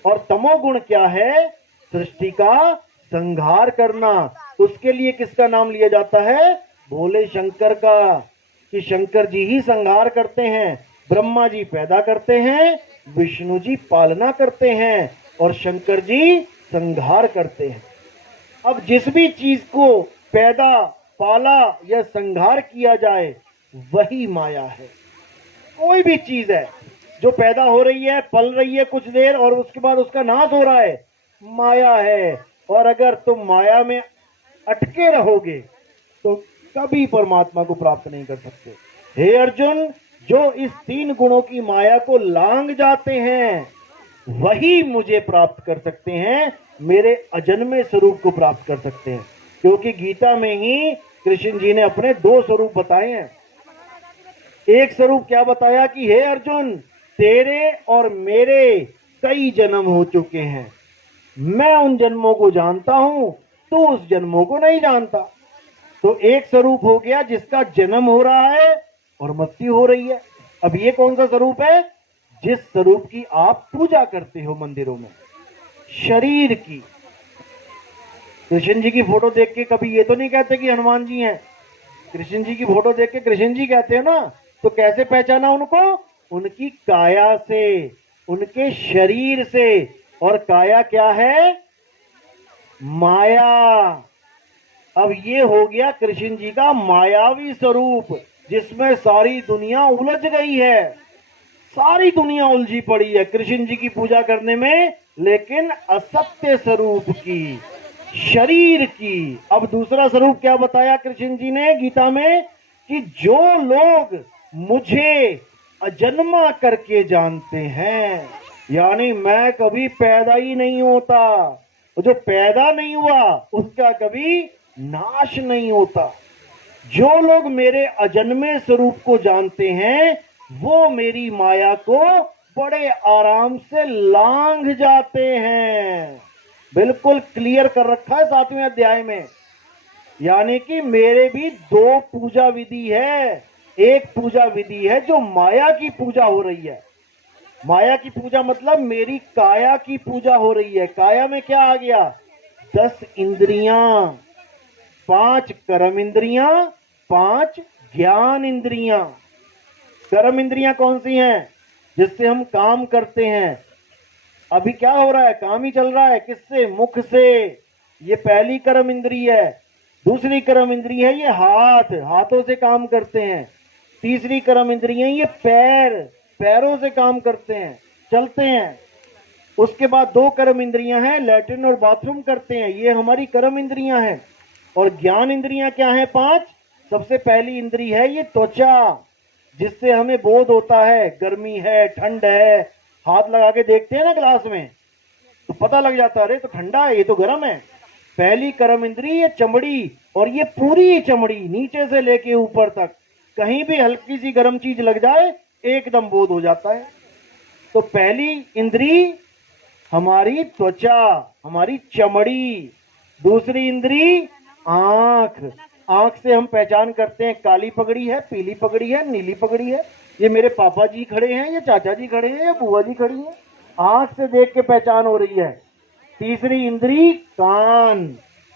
और तमोगुण क्या है? सृष्टि का संहार करना। उसके लिए किसका नाम लिया जाता है? भोले शंकर का, कि शंकर जी ही संहार करते हैं। ब्रह्मा जी पैदा करते हैं, विष्णु जी पालना करते हैं, और शंकर जी संहार करते हैं। अब जिस भी चीज को पैदा, पाला या संहार किया जाए, वही माया है। कोई भी चीज है जो पैदा हो रही है, पल रही है कुछ देर, और उसके बाद उसका नाश हो रहा है, माया है। और अगर तुम माया में अटके रहोगे तो कभी परमात्मा को प्राप्त नहीं कर सकते। हे अर्जुन, जो इस 3 गुणों की माया को लांग जाते हैं, वही मुझे प्राप्त कर सकते हैं। मेरे अजन्मे स्वरूप को प्राप्त कर सकते हैं, क्योंकि गीता में ही कृष्ण जी ने अपने दो स्वरूप बताए हैं। एक स्वरूप क्या बताया कि हे अर्जुन, तेरे और मेरे कई जन्म हो चुके हैं, मैं उन जन्मों को जानता हूं, तू उस जन्मों को नहीं जानता। तो एक स्वरूप हो गया जिसका जन्म हो रहा है और मृत्यु हो रही है। अब ये कौन सा स्वरूप है? जिस स्वरूप की आप पूजा करते हो मंदिरों में, शरीर की। कृष्ण जी की फोटो देख के कभी ये तो नहीं कहते कि हनुमान जी हैं। कृष्ण जी की फोटो देख के कृष्ण जी कहते हैं ना, तो कैसे पहचाना उनको? उनकी काया से, उनके शरीर से। और काया क्या है? माया। अब ये हो गया कृष्ण जी का मायावी स्वरूप, जिसमें सारी दुनिया उलझ गई है, सारी दुनिया उलझी पड़ी है कृष्ण जी की पूजा करने में, लेकिन असत्य स्वरूप की, शरीर की। अब दूसरा स्वरूप क्या बताया कृष्ण जी ने गीता में? कि जो लोग मुझे अजन्मा करके जानते हैं, यानी मैं कभी पैदा ही नहीं होता, जो पैदा नहीं हुआ उसका कभी नाश नहीं होता। जो लोग मेरे अजन्मे स्वरूप को जानते हैं, वो मेरी माया को बड़े आराम से लांघ जाते हैं। बिल्कुल क्लियर कर रखा है 7वें अध्याय में। यानी कि मेरे भी दो पूजा विधि है। एक पूजा विधि है जो माया की पूजा हो रही है। माया की पूजा मतलब मेरी काया की पूजा हो रही है। काया में क्या आ गया? 10 इंद्रियां, 5 कर्म इंद्रियां, 5 ज्ञान इंद्रियां। कर्म इंद्रियां कौन सी हैं? जिससे हम काम करते हैं। अभी क्या हो रहा है? काम ही चल रहा है। किससे? मुख से। ये पहली कर्म इंद्री है। दूसरी कर्म इंद्री है ये हाथ, हाथों से काम करते हैं। तीसरी कर्म इंद्री है ये पैर, पैरों से काम करते हैं, चलते हैं। उसके बाद 2 कर्म इंद्रियां हैं, लैट्रिन और बाथरूम करते हैं, ये हमारी कर्म इंद्रियां हैं। और ज्ञान इंद्रियां क्या है? 5। सबसे पहली इंद्री है ये त्वचा, जिससे हमें बोध होता है गर्मी है, ठंड है। हाथ लगा के देखते हैं ना ग्लास में, तो पता लग जाता है अरे तो ठंडा है, ये तो गर्म है। पहली कर्म इंद्री ये चमड़ी, और ये पूरी चमड़ी नीचे से लेके ऊपर तक, कहीं भी हल्की सी गर्म चीज लग जाए एकदम बोध हो जाता है। तो पहली इंद्री हमारी त्वचा, हमारी चमड़ी। दूसरी इंद्री आंख, आंख से हम पहचान करते हैं काली पगड़ी है, पीली पगड़ी है, नीली पगड़ी है, ये मेरे पापा जी खड़े हैं, ये चाचा जी खड़े हैं, या बुआ जी खड़ी हैं। आंख से देख के पहचान हो रही है। तीसरी इंद्री कान,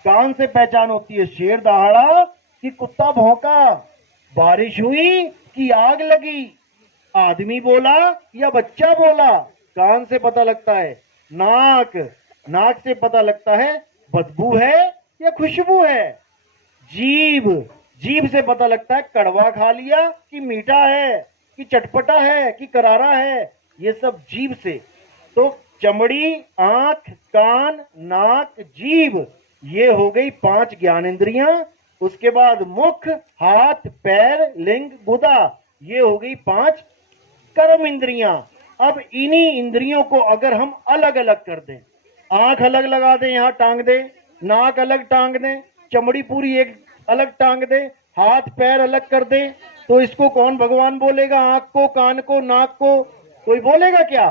कान से पहचान होती है शेर दहाड़ा कि कुत्ता भौंका, बारिश हुई कि आग लगी, आदमी बोला या बच्चा बोला, कान से पता लगता है। नाक, नाक से पता लगता है बदबू है या खुशबू है। जीभ, जीभ से पता लगता है कड़वा खा लिया कि मीठा है, कि चटपटा है, कि करारा है। ये सब जीभ से। तो चमड़ी, आंख, कान, नाक, जीभ, ये हो गई 5 ज्ञान इंद्रियां। उसके बाद मुख, हाथ, पैर, लिंग, गुदा, ये हो गई 5 कर्म इंद्रियां। अब इन्हीं इंद्रियों को अगर हम अलग अलग कर दें, आंख अलग लगा दें, यहां टांग दें, नाक अलग टांग दें, चमड़ी पूरी एक अलग टांग दें, हाथ पैर अलग कर दें, तो इसको कौन भगवान बोलेगा? आंख को, कान को, नाक को कोई बोलेगा क्या?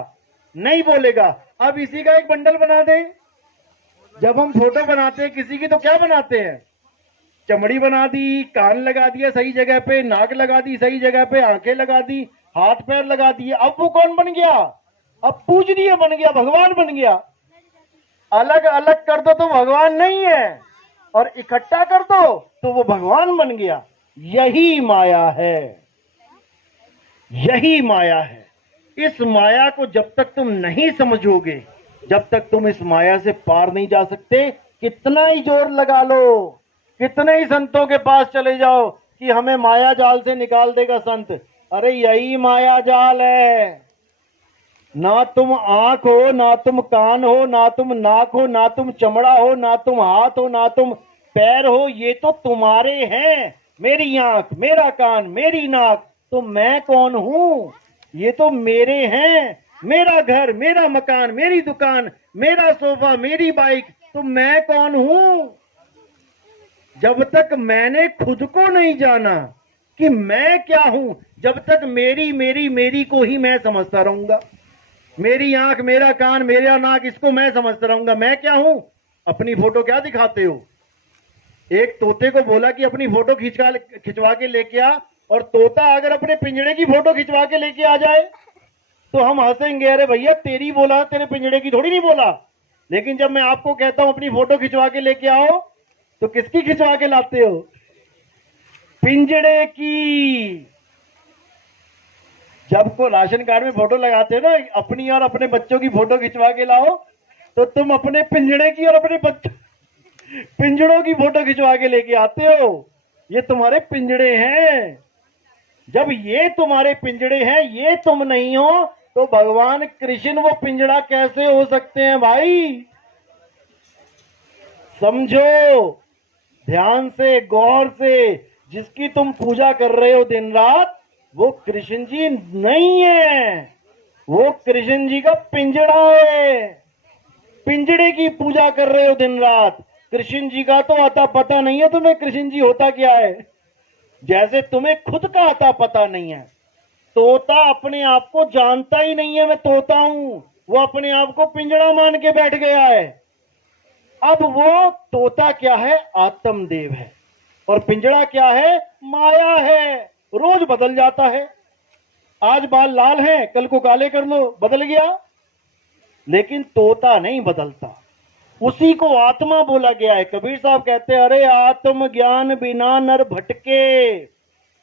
नहीं बोलेगा। अब इसी का एक बंडल बना दें। जब हम फोटो बनाते हैं किसी की तो क्या बनाते हैं? चमड़ी बना दी, कान लगा दिया सही जगह पे, नाक लगा दी सही जगह पे, आंखें लगा दी, हाथ पैर लगा दिए। अब वो कौन बन गया? अब पूजनीय बन गया, भगवान बन गया। अलग अलग कर दो तो भगवान नहीं है, और इकट्ठा कर दो तो वो भगवान बन गया। यही माया है, यही माया है। इस माया को जब तक तुम नहीं समझोगे, जब तक तुम इस माया से पार नहीं जा सकते। कितना ही जोर लगा लो, कितने ही संतों के पास चले जाओ कि हमें माया जाल से निकाल देगा संत, अरे यही माया जाल है। ना तुम आंख हो, ना तुम कान हो, ना तुम नाक हो, ना तुम चमड़ा हो, ना तुम हाथ हो, ना तुम पैर हो, ये तो तुम्हारे हैं। मेरी आंख, मेरा कान, मेरी नाक, तो मैं कौन हूं? ये तो मेरे हैं। मेरा घर, मेरा मकान, मेरी दुकान, मेरा सोफा, मेरी बाइक, तो मैं कौन हूं? जब तक मैंने खुद को नहीं जाना कि मैं क्या हूं, जब तक मेरी मेरी मेरी को ही मैं समझता रहूंगा। मेरी आंख, मेरा कान, मेरा नाक, इसको मैं समझता रहूंगा। मैं क्या हूं? अपनी फोटो क्या दिखाते हो? एक तोते को बोला कि अपनी फोटो खिंचवा के लेके आ, और तोता अगर अपने पिंजड़े की फोटो खिंचवा के लेके आ जाए तो हम हंसेंगे, अरे भैया तेरी बोला, तेरे पिंजड़े की थोड़ी नहीं बोला। लेकिन जब मैं आपको कहता हूं अपनी फोटो खिंचवा के लेके आओ, तो किसकी खिंचवा के लाते हो? पिंजड़े की। जब को राशन कार्ड में फोटो लगाते हो ना, अपनी और अपने बच्चों की फोटो खिंचवा के लाओ, तो तुम अपने पिंजड़े की और अपने पिंजड़ों की फोटो खिंचवा के लेके आते हो। ये तुम्हारे पिंजड़े हैं। जब ये तुम्हारे पिंजड़े हैं, ये तुम नहीं हो, तो भगवान कृष्ण वो पिंजड़ा कैसे हो सकते हैं भाई? समझो, ध्यान से, गौर से। जिसकी तुम पूजा कर रहे हो दिन रात, वो कृष्ण जी नहीं है, वो कृष्ण जी का पिंजड़ा है। पिंजड़े की पूजा कर रहे हो दिन रात। कृष्ण जी का तो आता पता नहीं है तुम्हें, कृष्ण जी होता क्या है। जैसे तुम्हें खुद का आता पता नहीं है। तोता अपने आप को जानता ही नहीं है मैं तोता हूं, वो अपने आप को पिंजड़ा मान के बैठ गया है। अब वो तोता क्या है? आत्मदेव है। और पिंजड़ा क्या है? माया है। रोज बदल जाता है। आज बाल लाल हैं, कल को काले कर लो, बदल गया। लेकिन तोता नहीं बदलता। उसी को आत्मा बोला गया है। कबीर साहब कहते हैं, अरे आत्म ज्ञान बिना नर भटके,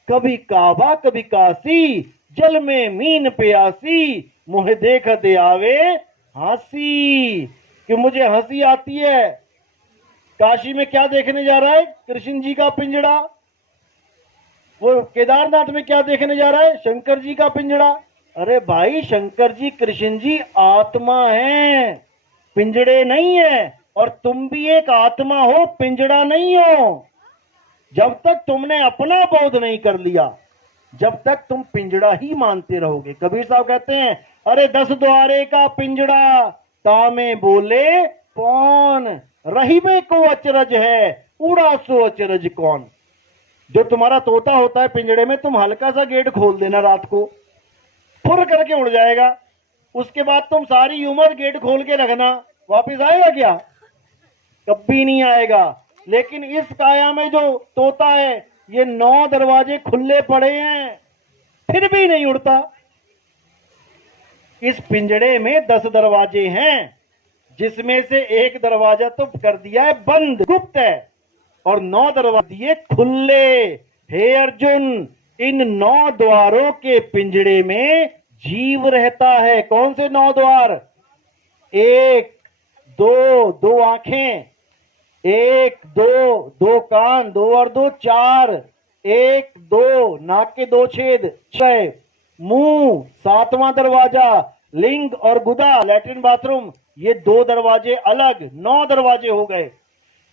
कभी काबा कभी काशी, जल में मीन प्यासी, मुझे देख दे आवे हंसी। कि मुझे हंसी आती है। काशी में क्या देखने जा रहा है? कृष्ण जी का पिंजड़ा। वो केदारनाथ में क्या देखने जा रहा है? शंकर जी का पिंजड़ा। अरे भाई, शंकर जी, कृष्ण जी आत्मा है, पिंजड़े नहीं है। और तुम भी एक आत्मा हो, पिंजड़ा नहीं हो। जब तक तुमने अपना बोध नहीं कर लिया, जब तक तुम पिंजड़ा ही मानते रहोगे। कबीर साहब कहते हैं, अरे 10 द्वारे का पिंजड़ा, तामे बोले कौन, रही में को अचरज है, उड़ा सो अचरज कौन। जो तुम्हारा तोता होता है पिंजड़े में, तुम हल्का सा गेट खोल देना रात को, फुर करके उड़ जाएगा। उसके बाद तुम सारी उम्र गेट खोल के रखना, वापिस आएगा क्या? कभी नहीं आएगा। लेकिन इस काया में जो तोता है, ये 9 दरवाजे खुले पड़े हैं, फिर भी नहीं उड़ता। इस पिंजड़े में 10 दरवाजे हैं, जिसमें से एक दरवाजा तो कर दिया है बंद, गुप्त है, और 9 दरवाजे दिए खुले। हे अर्जुन, इन 9 द्वारों के पिंजड़े में जीव रहता है। कौन से 9 द्वार? 1 2 2 आंखें, 1 2 2 कान, 2 और 2 4, 1 2 नाक के 2 छेद, 6 मुंह, 7वां दरवाजा लिंग और गुदा, लैट्रिन बाथरूम, ये 2 दरवाजे अलग, 9 दरवाजे हो गए।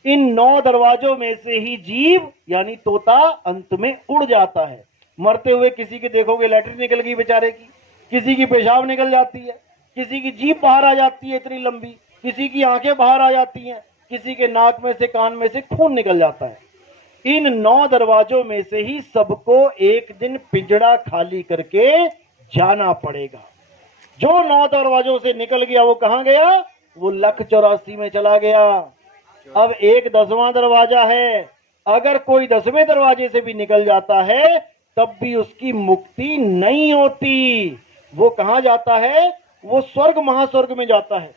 इन 9 दरवाजों में से ही जीव यानी तोता अंत में उड़ जाता है। मरते हुए किसी के देखोगे लैट्रिन निकल गई बेचारे की, किसी की पेशाब निकल जाती है, किसी की जीभ बाहर आ जाती है इतनी लंबी, किसी की आंखें बाहर आ जाती हैं, किसी के नाक में से, कान में से खून निकल जाता है। इन 9 दरवाजों में से ही सबको एक दिन पिंजड़ा खाली करके जाना पड़ेगा। जो 9 दरवाजों से निकल गया वो कहां गया? वो 1,84 में चला गया। अब एक 10वां दरवाजा है। अगर कोई 10वें दरवाजे से भी निकल जाता है, तब भी उसकी मुक्ति नहीं होती। वो कहां जाता है? वो स्वर्ग महास्वर्ग में जाता है।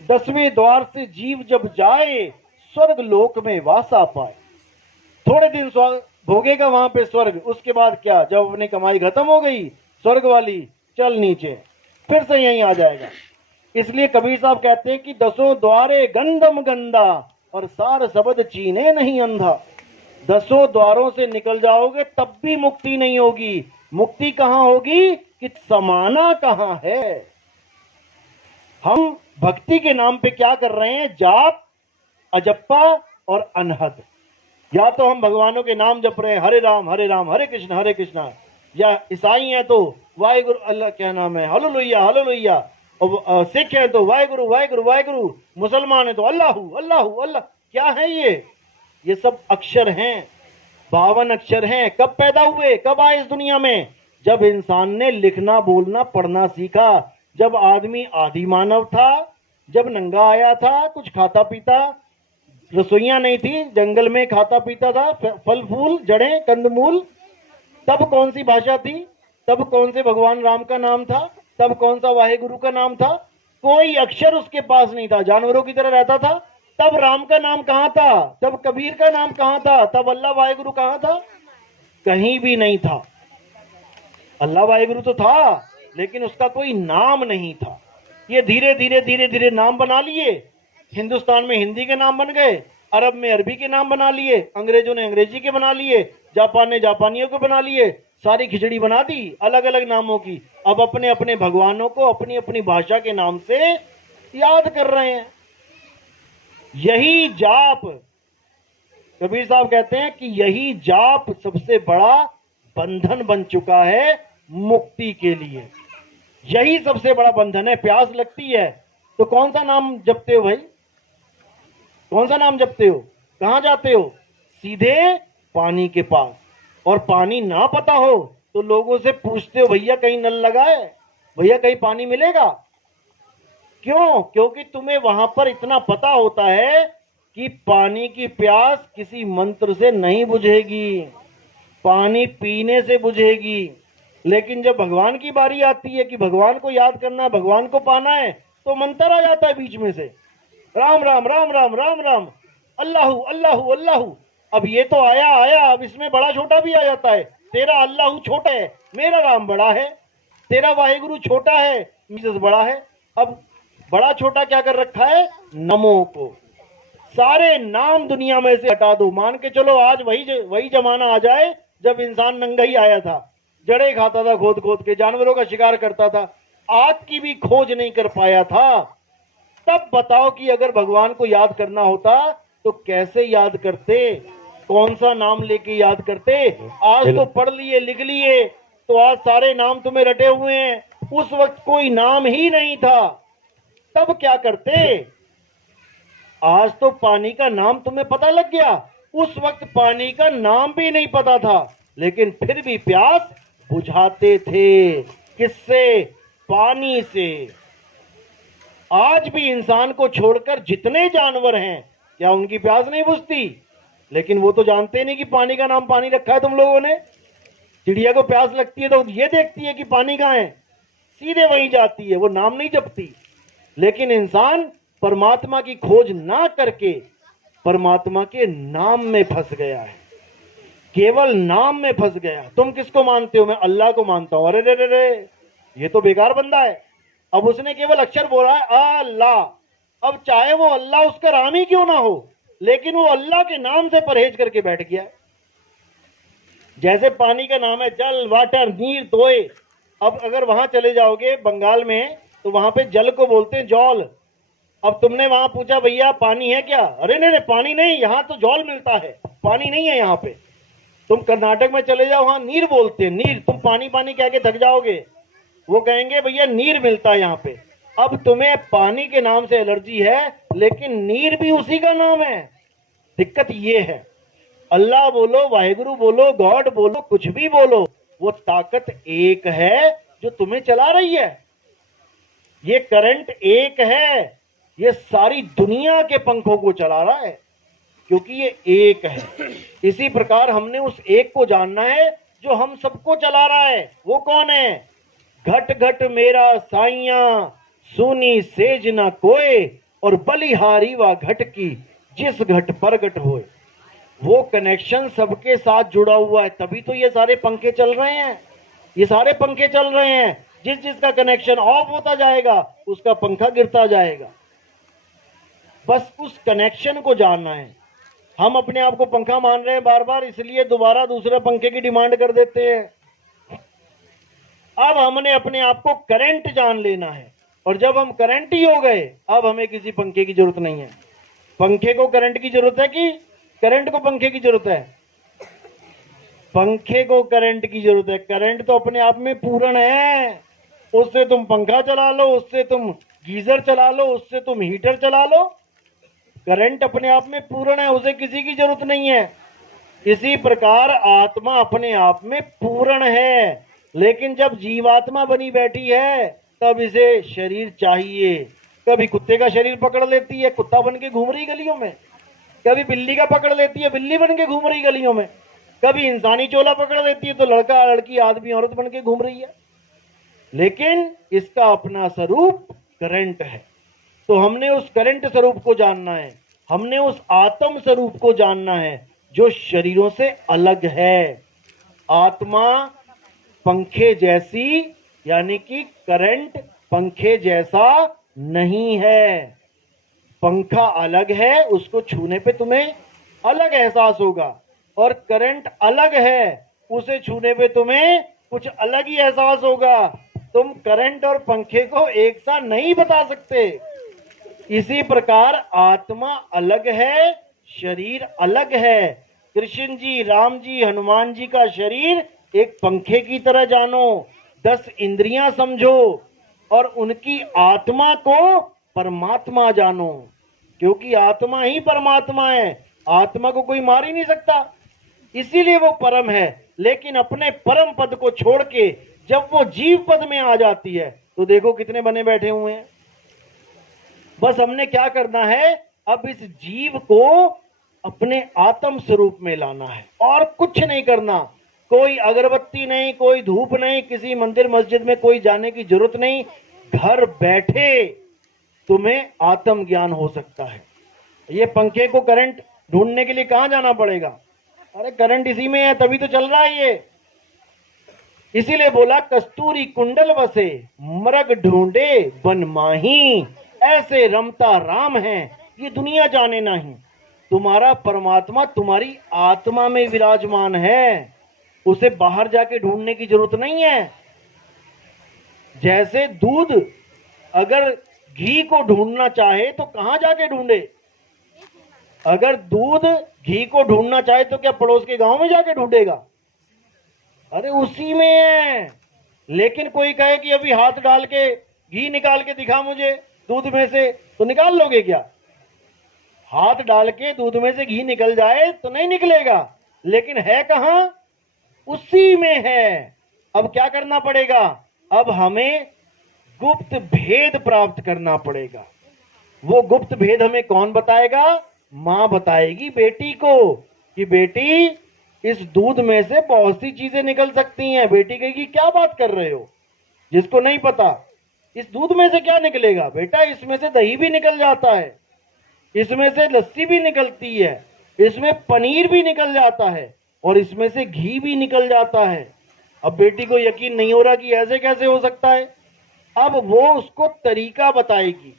10वें द्वार से जीव जब जाए, स्वर्ग लोक में वासा पाए। थोड़े दिन भोगेगा वहां पे स्वर्ग, उसके बाद क्या? जब अपनी कमाई खत्म हो गई स्वर्ग वाली, चल नीचे, फिर से यहीं आ जाएगा। इसलिए कबीर साहब कहते हैं कि 10 द्वारे गंदम गंदा, और सार शब्द चीने नहीं अंधा। 10 द्वारों से निकल जाओगे तब भी मुक्ति नहीं होगी। मुक्ति कहां होगी? कि समाना कहां है। हम भक्ति के नाम पे क्या कर रहे हैं? जाप, अजप्पा और अनहद। या तो हम भगवानों के नाम जप रहे हैं, हरे राम हरे कृष्ण, या ईसाई हैं तो वाहिगुरु, अल्लाह क्या नाम है, हालेलुया हालेलुया। सिख है तो वाहेगुरु वाहेगुरु वाहेगुरु, मुसलमान है तो अल्लाहू अल्लाहू अल्लाह। क्या है ये सब अक्षर हैं, 52 अक्षर हैं। कब पैदा हुए, कब आए इस दुनिया में? जब इंसान ने लिखना बोलना पढ़ना सीखा, जब आदमी आदि मानव था, जब नंगा आया था, कुछ खाता पीता, रसोइयां नहीं थी, जंगल में खाता पीता था, फल फूल जड़ें कंदमूल। तब कौन सी भाषा थी, तब कौन से भगवान राम का नाम था, तब कौन सा वाहेगुरु का नाम था? कोई अक्षर उसके पास नहीं था, जानवरों की तरह रहता था। तब राम का नाम कहां था, तब कबीर का नाम कहां था, तब अल्लाह वाहेगुरु कहां था? कहीं भी नहीं था। अल्लाह वाहेगुरु तो था, लेकिन उसका कोई नाम नहीं था। ये धीरे धीरे धीरे धीरे नाम बना लिए। हिंदुस्तान में हिंदी के नाम बन गए, अरब में अरबी के नाम बना लिए, अंग्रेजों ने अंग्रेजी के बना लिए, जापान ने जापानियों को बना लिए, सारी खिचड़ी बना दी अलग अलग नामों की। अब अपने अपने भगवानों को अपनी अपनी भाषा के नाम से याद कर रहे हैं। यही जाप, कबीर साहब कहते हैं कि यही जाप सबसे बड़ा बंधन बन चुका है मुक्ति के लिए। यही सबसे बड़ा बंधन है। प्यास लगती है तो कौन सा नाम जपते हो भाई? कौन सा नाम जपते हो? कहां जाते हो? सीधे पानी के पास। और पानी ना पता हो तो लोगों से पूछते हो, भैया कहीं नल लगा है, भैया कहीं पानी मिलेगा? क्यों? क्योंकि तुम्हें वहां पर इतना पता होता है कि पानी की प्यास किसी मंत्र से नहीं बुझेगी, पानी पीने से बुझेगी। लेकिन जब भगवान की बारी आती है कि भगवान को याद करना है, भगवान को पाना है, तो मंत्र आ जाता है बीच में से, राम राम राम राम राम राम, अल्लाहू अल्लाहू अल्लाहू। अब ये तो आया आया, अब इसमें बड़ा छोटा भी आ जाता है। तेरा अल्लाहू छोटा है, मेरा राम बड़ा है। तेरा वाहेगुरु छोटा है, जीसस बड़ा है। अब बड़ा छोटा क्या कर रखा है? नमो को। सारे नाम दुनिया में से हटा दो। मान के चलो आज वही जमाना आ जाए जब इंसान नंगा ही आया था, जड़े खाता था खोद खोद के, जानवरों का शिकार करता था, आग की भी खोज नहीं कर पाया था। तब बताओ कि अगर भगवान को याद करना होता तो कैसे याद करते? कौन सा नाम लेके याद करते? आज तो पढ़ लिए लिख लिए तो आज सारे नाम तुम्हें रटे हुए हैं। उस वक्त कोई नाम ही नहीं था, तब क्या करते? आज तो पानी का नाम तुम्हें पता लग गया, उस वक्त पानी का नाम भी नहीं पता था, लेकिन फिर भी प्यास बुझाते थे। किससे? पानी से। आज भी इंसान को छोड़कर जितने जानवर हैं, क्या उनकी प्यास नहीं बुझती? लेकिन वो तो जानते नहीं कि पानी का नाम पानी रखा है तुम लोगों ने। चिड़िया को प्यास लगती है तो ये देखती है कि पानी कहां है, सीधे वहीं जाती है, वो नाम नहीं जपती। लेकिन इंसान परमात्मा की खोज ना करके परमात्मा के नाम में फंस गया है, केवल नाम में फंस गया। तुम किसको मानते हो? मैं अल्लाह को मानता हूं। अरे रे रे रे, ये तो बेकार बंदा है। अब उसने केवल अक्षर बोला है अल्लाह। अब चाहे वो अल्लाह उसका राम ही क्यों ना हो, लेकिन वो अल्लाह के नाम से परहेज करके बैठ गया है। जैसे पानी का नाम है जल, वाटर, नीर, तोय। अब अगर वहां चले जाओगे बंगाल में तो वहां पे जल को बोलते हैं जौल। अब तुमने वहां पूछा भैया पानी है क्या? अरे नहीं पानी नहीं, यहाँ तो जौल मिलता है, पानी नहीं है यहाँ पे। तुम कर्नाटक में चले जाओ, वहां नीर बोलते हैं, नीर। तुम पानी पानी कह के थक जाओगे, वो कहेंगे भैया नीर मिलता है यहाँ पे। अब तुम्हें पानी के नाम से एलर्जी है, लेकिन नीर भी उसी का नाम है। दिक्कत ये है, अल्लाह बोलो, वाहेगुरु बोलो, गॉड बोलो, कुछ भी बोलो, वो ताकत एक है जो तुम्हें चला रही है। ये करंट एक है, ये सारी दुनिया के पंखों को चला रहा है, क्योंकि ये एक है। इसी प्रकार हमने उस एक को जानना है जो हम सबको चला रहा है। वो कौन है? घट घट मेरा साइया, सुनी सेज न कोय, और बलिहारी व घट की, जिस घट प्रगट होए। वो कनेक्शन सबके साथ जुड़ा हुआ है, तभी तो ये सारे पंखे चल रहे हैं। ये सारे पंखे चल रहे हैं। जिस जिसका कनेक्शन ऑफ होता जाएगा उसका पंखा गिरता जाएगा। बस उस कनेक्शन को जानना है। हम अपने आप को पंखा मान रहे हैं बार बार, इसलिए दोबारा दूसरे पंखे की डिमांड कर देते हैं। अब हमने अपने आप को करंट जान लेना है, और जब हम करंट ही हो गए, अब हमें किसी पंखे की जरूरत नहीं है। पंखे को करंट की जरूरत है कि करंट को पंखे की जरूरत है? पंखे को करंट की जरूरत है। करंट तो अपने आप में पूर्ण है, उससे तुम पंखा चला लो, उससे तुम गीजर चला लो, उससे तुम हीटर चला लो। करंट अपने आप में पूर्ण है, उसे किसी की जरूरत नहीं है। इसी प्रकार आत्मा अपने आप में पूर्ण है, लेकिन जब जीवात्मा बनी बैठी है तब इसे शरीर चाहिए। कभी कुत्ते का शरीर पकड़ लेती है, कुत्ता बन के घूम रही गलियों में। कभी बिल्ली का पकड़ लेती है, बिल्ली बन के घूम रही गलियों में। कभी इंसानी चोला पकड़ लेती है तो लड़का लड़की आदमी औरत बन के घूम रही है। लेकिन इसका अपना स्वरूप करंट है। तो हमने उस करंट स्वरूप को जानना है, हमने उस आत्म स्वरूप को जानना है जो शरीरों से अलग है। आत्मा पंखे जैसी, यानी कि करंट पंखे जैसा नहीं है। पंखा अलग है, उसको छूने पे तुम्हें अलग एहसास होगा, और करंट अलग है, उसे छूने पे तुम्हें कुछ अलग ही एहसास होगा। तुम करंट और पंखे को एक साथ नहीं बता सकते। इसी प्रकार आत्मा अलग है, शरीर अलग है। कृष्ण जी, राम जी, हनुमान जी का शरीर एक पंखे की तरह जानो, 10 इंद्रियां समझो, और उनकी आत्मा को परमात्मा जानो, क्योंकि आत्मा ही परमात्मा है। आत्मा को कोई मार ही नहीं सकता, इसीलिए वो परम है। लेकिन अपने परम पद को छोड़ के जब वो जीव पद में आ जाती है तो देखो कितने बने बैठे हुए हैं। बस हमने क्या करना है, अब इस जीव को अपने आत्म स्वरूप में लाना है, और कुछ नहीं करना। कोई अगरबत्ती नहीं, कोई धूप नहीं, किसी मंदिर मस्जिद में कोई जाने की जरूरत नहीं। घर बैठे तुम्हें आत्म ज्ञान हो सकता है। ये पंखे को करंट ढूंढने के लिए कहां जाना पड़ेगा? अरे करंट इसी में है, तभी तो चल रहा है ये। इसीलिए बोला कस्तूरी कुंडल बसे, मृग ढूंढे बन माही, ऐसे रमता राम है ये दुनिया जाने नहीं। तुम्हारा परमात्मा तुम्हारी आत्मा में विराजमान है, उसे बाहर जाके ढूंढने की जरूरत नहीं है। जैसे दूध अगर घी को ढूंढना चाहे तो कहां जाके ढूंढे? अगर दूध घी को ढूंढना चाहे तो क्या पड़ोस के गांव में जाके ढूंढेगा? अरे उसी में है। लेकिन कोई कहे कि अभी हाथ डाल के घी निकाल के दिखा मुझे दूध में से, तो निकाल लोगे क्या? हाथ डाल के दूध में से घी निकल जाए तो नहीं निकलेगा, लेकिन है कहां? उसी में है। अब क्या करना पड़ेगा? अब हमें गुप्त भेद प्राप्त करना पड़ेगा। वो गुप्त भेद हमें कौन बताएगा? मां बताएगी बेटी को कि बेटी इस दूध में से बहुत सी चीजें निकल सकती हैं। बेटी कहेगी क्या बात कर रहे हो? जिसको नहीं पता इस दूध में से क्या निकलेगा, बेटा इसमें से दही भी निकल जाता है, इसमें से लस्सी भी निकलती है, इसमें पनीर भी निकल जाता है, और इसमें से घी भी निकल जाता है। अब बेटी को यकीन नहीं हो रहा कि ऐसे कैसे हो सकता है। अब वो उसको तरीका बताएगी,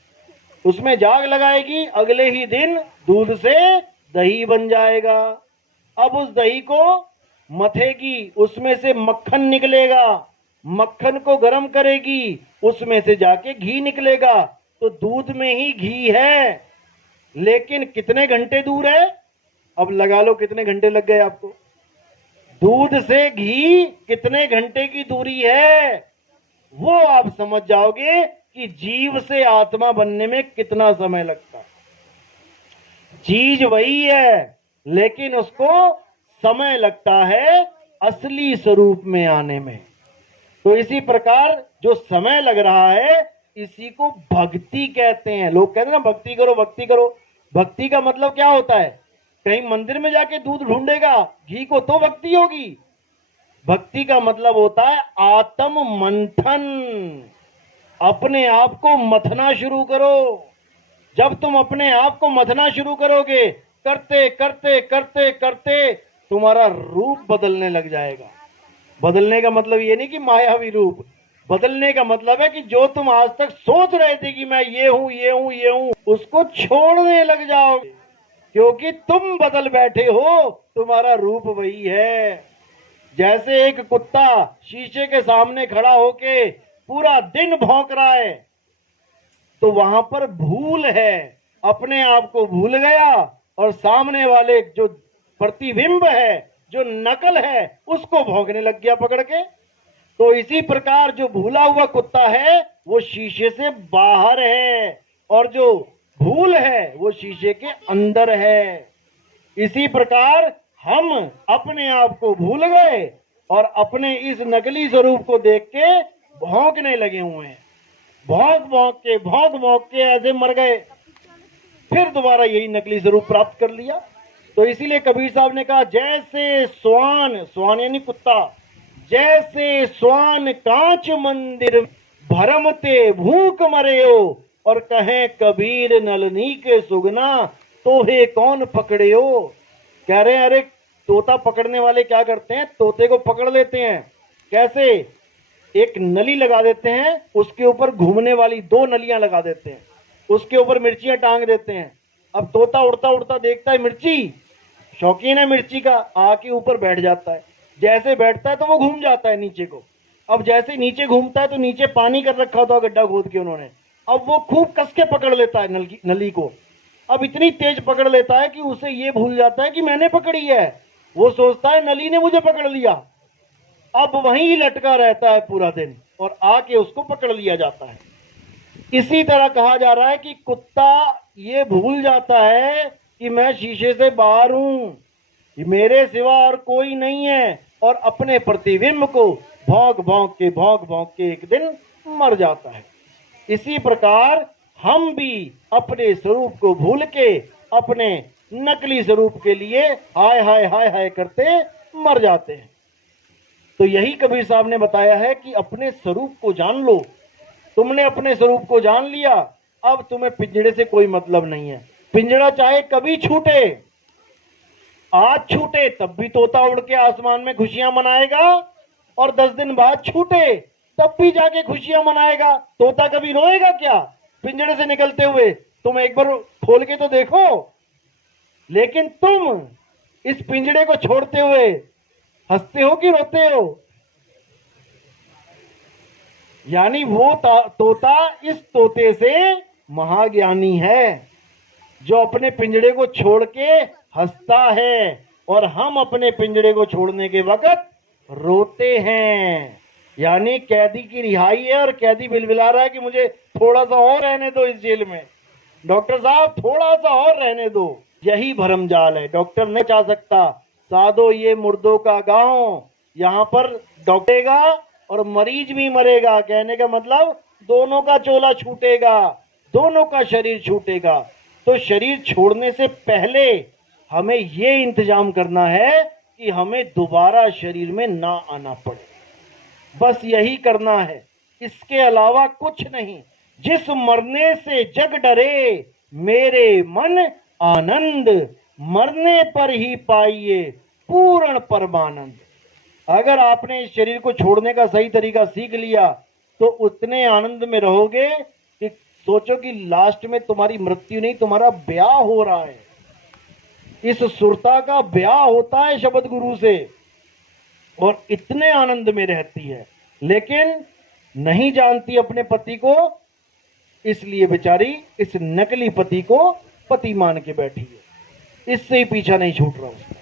उसमें जाग लगाएगी, अगले ही दिन दूध से दही बन जाएगा। अब उस दही को मथेगी, उसमें से मक्खन निकलेगा, मक्खन को गर्म करेगी, उसमें से जाके घी निकलेगा। तो दूध में ही घी है, लेकिन कितने घंटे दूर है? अब लगा लो कितने घंटे लग गए आपको। दूध से घी कितने घंटे की दूरी है, वो आप समझ जाओगे कि जीव से आत्मा बनने में कितना समय लगता है। चीज वही है, लेकिन उसको समय लगता है असली स्वरूप में आने में। तो इसी प्रकार जो समय लग रहा है इसी को भक्ति कहते हैं। लोग कहते हैं ना भक्ति करो भक्ति करो। भक्ति का मतलब क्या होता है? कहीं मंदिर में जाके दूध ढूंढेगा घी को तो भक्ति होगी? भक्ति का मतलब होता है आत्म मंथन। अपने आप को मथना शुरू करो। जब तुम अपने आप को मथना शुरू करोगे, करते करते करते करते तुम्हारा रूप बदलने लग जाएगा। बदलने का मतलब ये नहीं कि मायावी रूप, बदलने का मतलब है कि जो तुम आज तक सोच रहे थे कि मैं ये हूं ये हूं ये हूं, उसको छोड़ने लग जाओगे, क्योंकि तुम बदल बैठे हो, तुम्हारा रूप वही है। जैसे एक कुत्ता शीशे के सामने खड़ा होके पूरा दिन भौंक रहा है, तो वहां पर भूल है, अपने आप को भूल गया और सामने वाले जो प्रतिबिंब है, जो नकल है, उसको भौंकने लग गया पकड़ के। तो इसी प्रकार जो भूला हुआ कुत्ता है वो शीशे से बाहर है और जो भूल है वो शीशे के अंदर है। इसी प्रकार हम अपने आप को भूल गए और अपने इस नकली स्वरूप को देख के भौंकने लगे हुए हैं। भौंक भौंक के ऐसे मर गए, फिर दोबारा यही नकली स्वरूप प्राप्त कर लिया। तो इसीलिए कबीर साहब ने कहा, जैसे स्वान, स्वान यानी कुत्ता, जैसे स्वान कांच मंदिर भरमते भूख मरे हो, और कहें कबीर नलनी के सुगना तोहे कौन पकड़े हो। कह रहे हैं, अरे तोता पकड़ने वाले क्या करते हैं, तोते को पकड़ लेते हैं। कैसे? एक नली लगा देते हैं, उसके ऊपर घूमने वाली 2 नलियां लगा देते हैं, उसके ऊपर मिर्चियां टांग देते हैं। अब तोता उड़ता उड़ता देखता है मिर्ची, शौकीन है मिर्ची का, आके ऊपर बैठ जाता है। जैसे बैठता है तो वो घूम जाता है नीचे को। अब जैसे नीचे घूमता है तो नीचे पानी कर रखा होता है गड्ढा खोद के उन्होंने, अब वो खूब कस के पकड़ लेता है नली को। अब इतनी तेज पकड़ लेता है कि उसे ये भूल जाता है कि मैंने पकड़ी है, वो सोचता है नली ने मुझे पकड़ लिया। अब वहीं लटका रहता है पूरा दिन और आके उसको पकड़ लिया जाता है। इसी तरह कहा जा रहा है कि कुत्ता ये भूल जाता है कि मैं शीशे से बाहर हूं, मेरे सिवा और कोई नहीं है, और अपने प्रतिबिंब को भौंक भौंक के एक दिन मर जाता है। इसी प्रकार हम भी अपने स्वरूप को भूल के अपने नकली स्वरूप के लिए हाय हाय हाय हाय करते मर जाते हैं। तो यही कबीर साहब ने बताया है कि अपने स्वरूप को जान लो। तुमने अपने स्वरूप को जान लिया, अब तुम्हें पिंजड़े से कोई मतलब नहीं है। पिंजड़ा चाहे कभी छूटे, आज छूटे तब भी तोता उड़ के आसमान में खुशियां मनाएगा, और 10 दिन बाद छूटे तब भी जाके खुशियां मनाएगा। तोता कभी रोएगा क्या पिंजड़े से निकलते हुए? तुम एक बार खोल के तो देखो। लेकिन तुम इस पिंजड़े को छोड़ते हुए हंसते हो कि रोते हो? यानी वो तोता इस तोते से महाज्ञानी है जो अपने पिंजड़े को छोड़ के हंसता है, और हम अपने पिंजड़े को छोड़ने के वक्त रोते हैं। यानी कैदी की रिहाई है और कैदी बिलबिला रहा है कि मुझे थोड़ा सा और रहने दो इस जेल में, डॉक्टर साहब थोड़ा सा और रहने दो। यही भरमजाल है। डॉक्टर नहीं चाह सकता साधो ये मुर्दों का गांव, यहाँ पर डॉक्टेगा और मरीज भी मरेगा। कहने का मतलब दोनों का चोला छूटेगा, दोनों का शरीर छूटेगा। तो शरीर छोड़ने से पहले हमें ये इंतजाम करना है कि हमें दोबारा शरीर में ना आना पड़े। बस यही करना है, इसके अलावा कुछ नहीं। जिस मरने से जग डरे मेरे मन आनंद, मरने पर ही पाइए पूर्ण परमानंद। अगर आपने इस शरीर को छोड़ने का सही तरीका सीख लिया तो उतने आनंद में रहोगे कि सोचो कि लास्ट में तुम्हारी मृत्यु नहीं, तुम्हारा ब्याह हो रहा है। इस सुरता का ब्याह होता है शब्द गुरु से, और इतने आनंद में रहती है, लेकिन नहीं जानती अपने पति को, इसलिए बेचारी इस नकली पति को पति मान के बैठी है, इससे ही पीछा नहीं छूट रहा उसका।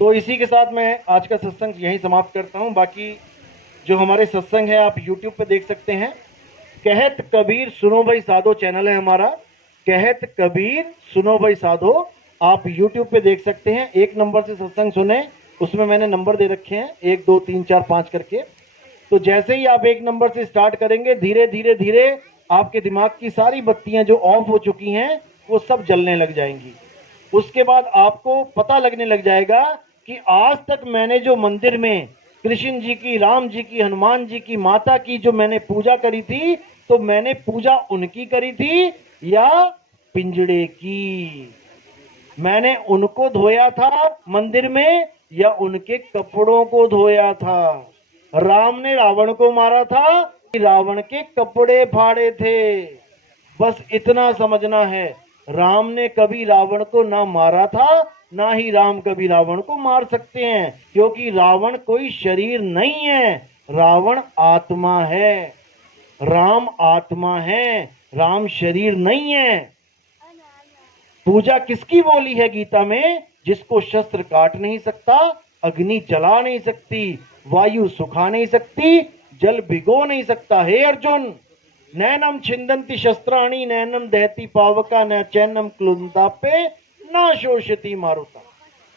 तो इसी के साथ मैं आज का सत्संग यहीं समाप्त करता हूं। बाकी जो हमारे सत्संग है आप YouTube पे देख सकते हैं। कहत कबीर सुनो भाई साधो चैनल है हमारा, कहत कबीर सुनो भाई साधो, आप YouTube पे देख सकते हैं। 1 नंबर से सत्संग सुने, उसमें मैंने नंबर दे रखे हैं 1 2 3 4 5 करके। तो जैसे ही आप 1 नंबर से स्टार्ट करेंगे, धीरे धीरे धीरे आपके दिमाग की सारी बत्तियां जो ऑफ हो चुकी हैं वो सब जलने लग जाएंगी। उसके बाद आपको पता लगने लग जाएगा कि आज तक मैंने जो मंदिर में कृष्ण जी की, राम जी की, हनुमान जी की, माता की जो मैंने पूजा करी थी, तो मैंने पूजा उनकी करी थी या पिंजड़े की? मैंने उनको धोया था मंदिर में या उनके कपड़ों को धोया था? राम ने रावण को मारा था, रावण के कपड़े फाड़े थे? बस इतना समझना है, राम ने कभी रावण को ना मारा था, ना ही राम कभी रावण को मार सकते हैं, क्योंकि रावण कोई शरीर नहीं है, रावण आत्मा है, राम आत्मा है, राम शरीर नहीं है। पूजा किसकी बोली है गीता में? जिसको शस्त्र काट नहीं सकता, अग्नि जला नहीं सकती, वायु सुखा नहीं सकती, जल भिगो नहीं सकता। हे अर्जुन, नैनम छिंदंती शस्त्राणि नैनम दहती पावका न चैनम क्लुंतापे न शोषती मारुता।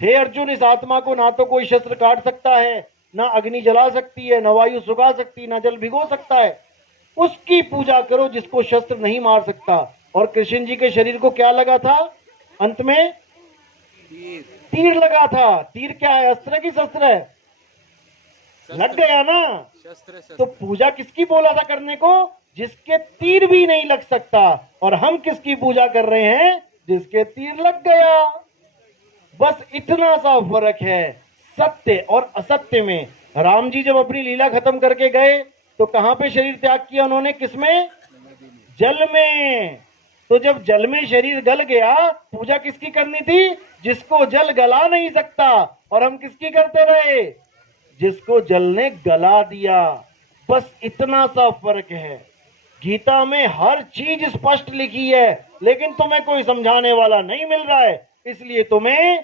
हे अर्जुन, इस आत्मा को ना तो कोई शस्त्र काट सकता है, ना अग्नि जला सकती है, न वायु सुखा सकती, ना जल भिगो सकता है। उसकी पूजा करो जिसको शस्त्र नहीं मार सकता। और कृष्ण जी के शरीर को क्या लगा था? अंत में तीर लगा था। तीर क्या है, अस्त्र की शस्त्र है? लग गया ना। तो पूजा किसकी बोला था करने को? जिसके तीर भी नहीं लग सकता। और हम किसकी पूजा कर रहे हैं? जिसके तीर लग गया। बस इतना सा फर्क है सत्य और असत्य में। राम जी जब अपनी लीला खत्म करके गए तो कहां पे शरीर त्याग किया उन्होंने? किसमें? जल में। तो जब जल में शरीर गल गया, पूजा किसकी करनी थी? जिसको जल गला नहीं सकता। और हम किसकी करते रहे? जिसको जल ने गला दिया। बस इतना सा फर्क है। गीता में हर चीज स्पष्ट लिखी है, लेकिन तुम्हें कोई समझाने वाला नहीं मिल रहा है, इसलिए तुम्हें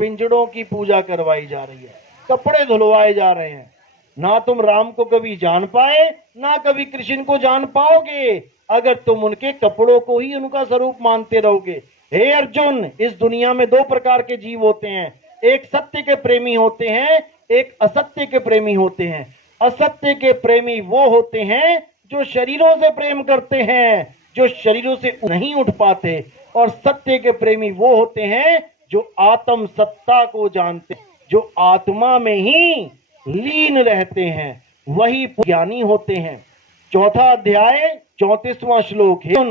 पिंजड़ों की पूजा करवाई जा रही है, कपड़े धुलवाए जा रहे हैं। ना तुम राम को कभी जान पाए, ना कभी कृष्ण को जान पाओगे, अगर तुम उनके कपड़ों को ही उनका स्वरूप मानते रहोगे। हे अर्जुन, इस दुनिया में दो प्रकार के जीव होते हैं। एक सत्य के प्रेमी होते हैं, एक असत्य के प्रेमी होते हैं। असत्य के प्रेमी वो होते हैं जो शरीरों से प्रेम करते हैं, जो शरीरों से नहीं उठ पाते। और सत्य के प्रेमी वो होते हैं जो आत्म सत्ता को जानते, जो आत्मा में ही लीन रहते हैं, वही ज्ञानी होते हैं। चौथा अध्याय 34वां श्लोक है।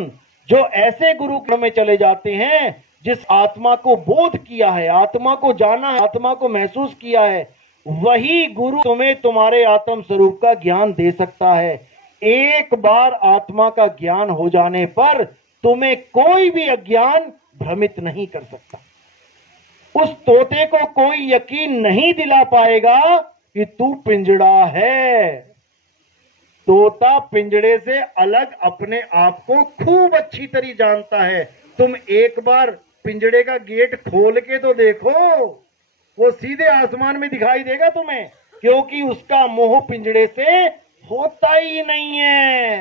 जो ऐसे गुरुकुल में चले जाते हैं जिस आत्मा को बोध किया है, आत्मा को जाना है, आत्मा को महसूस किया है, वही गुरु तुम्हें तुम्हारे आत्म स्वरूप का ज्ञान दे सकता है। एक बार आत्मा का ज्ञान हो जाने पर तुम्हें कोई भी अज्ञान भ्रमित नहीं कर सकता। उस तोते को कोई यकीन नहीं दिला पाएगा कि तू पिंजड़ा है। तोता पिंजड़े से अलग अपने आप को खूब अच्छी तरह जानता है। तुम एक बार पिंजड़े का गेट खोल के तो देखो, वो सीधे आसमान में दिखाई देगा तुम्हें, क्योंकि उसका मोह पिंजड़े से होता ही नहीं है।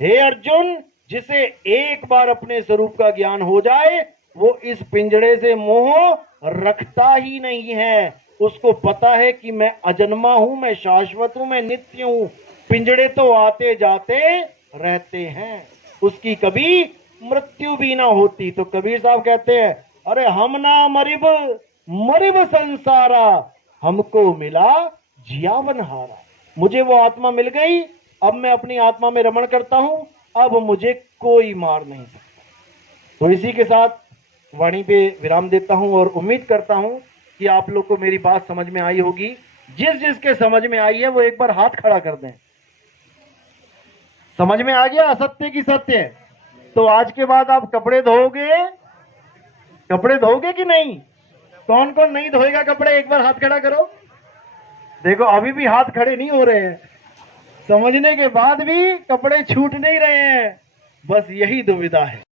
हे अर्जुन, जिसे एक बार अपने स्वरूप का ज्ञान हो जाए, वो इस पिंजड़े से मोह रखता ही नहीं है। उसको पता है कि मैं अजन्मा हूं, मैं शाश्वत हूं, मैं नित्य हूं। पिंजड़े तो आते जाते रहते हैं, उसकी कभी मृत्यु भी ना होती। तो कबीर साहब कहते हैं, अरे हम ना मरिब मरिब संसारा, हमको मिला जियावन हारा। मुझे वो आत्मा मिल गई, अब मैं अपनी आत्मा में रमण करता हूं, अब मुझे कोई मार नहीं सकता। तो इसी के साथ वाणी पे विराम देता हूं और उम्मीद करता हूं कि आप लोग को मेरी बात समझ में आई होगी। जिस जिसके समझ में आई है वो एक बार हाथ खड़ा कर दें। समझ में आ गया असत्य की सत्य? तो आज के बाद आप कपड़े धोगे? कपड़े धोगे कि नहीं? कौन कौन नहीं धोएगा कपड़े? एक बार हाथ खड़ा करो। देखो अभी भी हाथ खड़े नहीं हो रहे हैं, समझने के बाद भी कपड़े छूट नहीं रहे हैं। बस यही दुविधा है।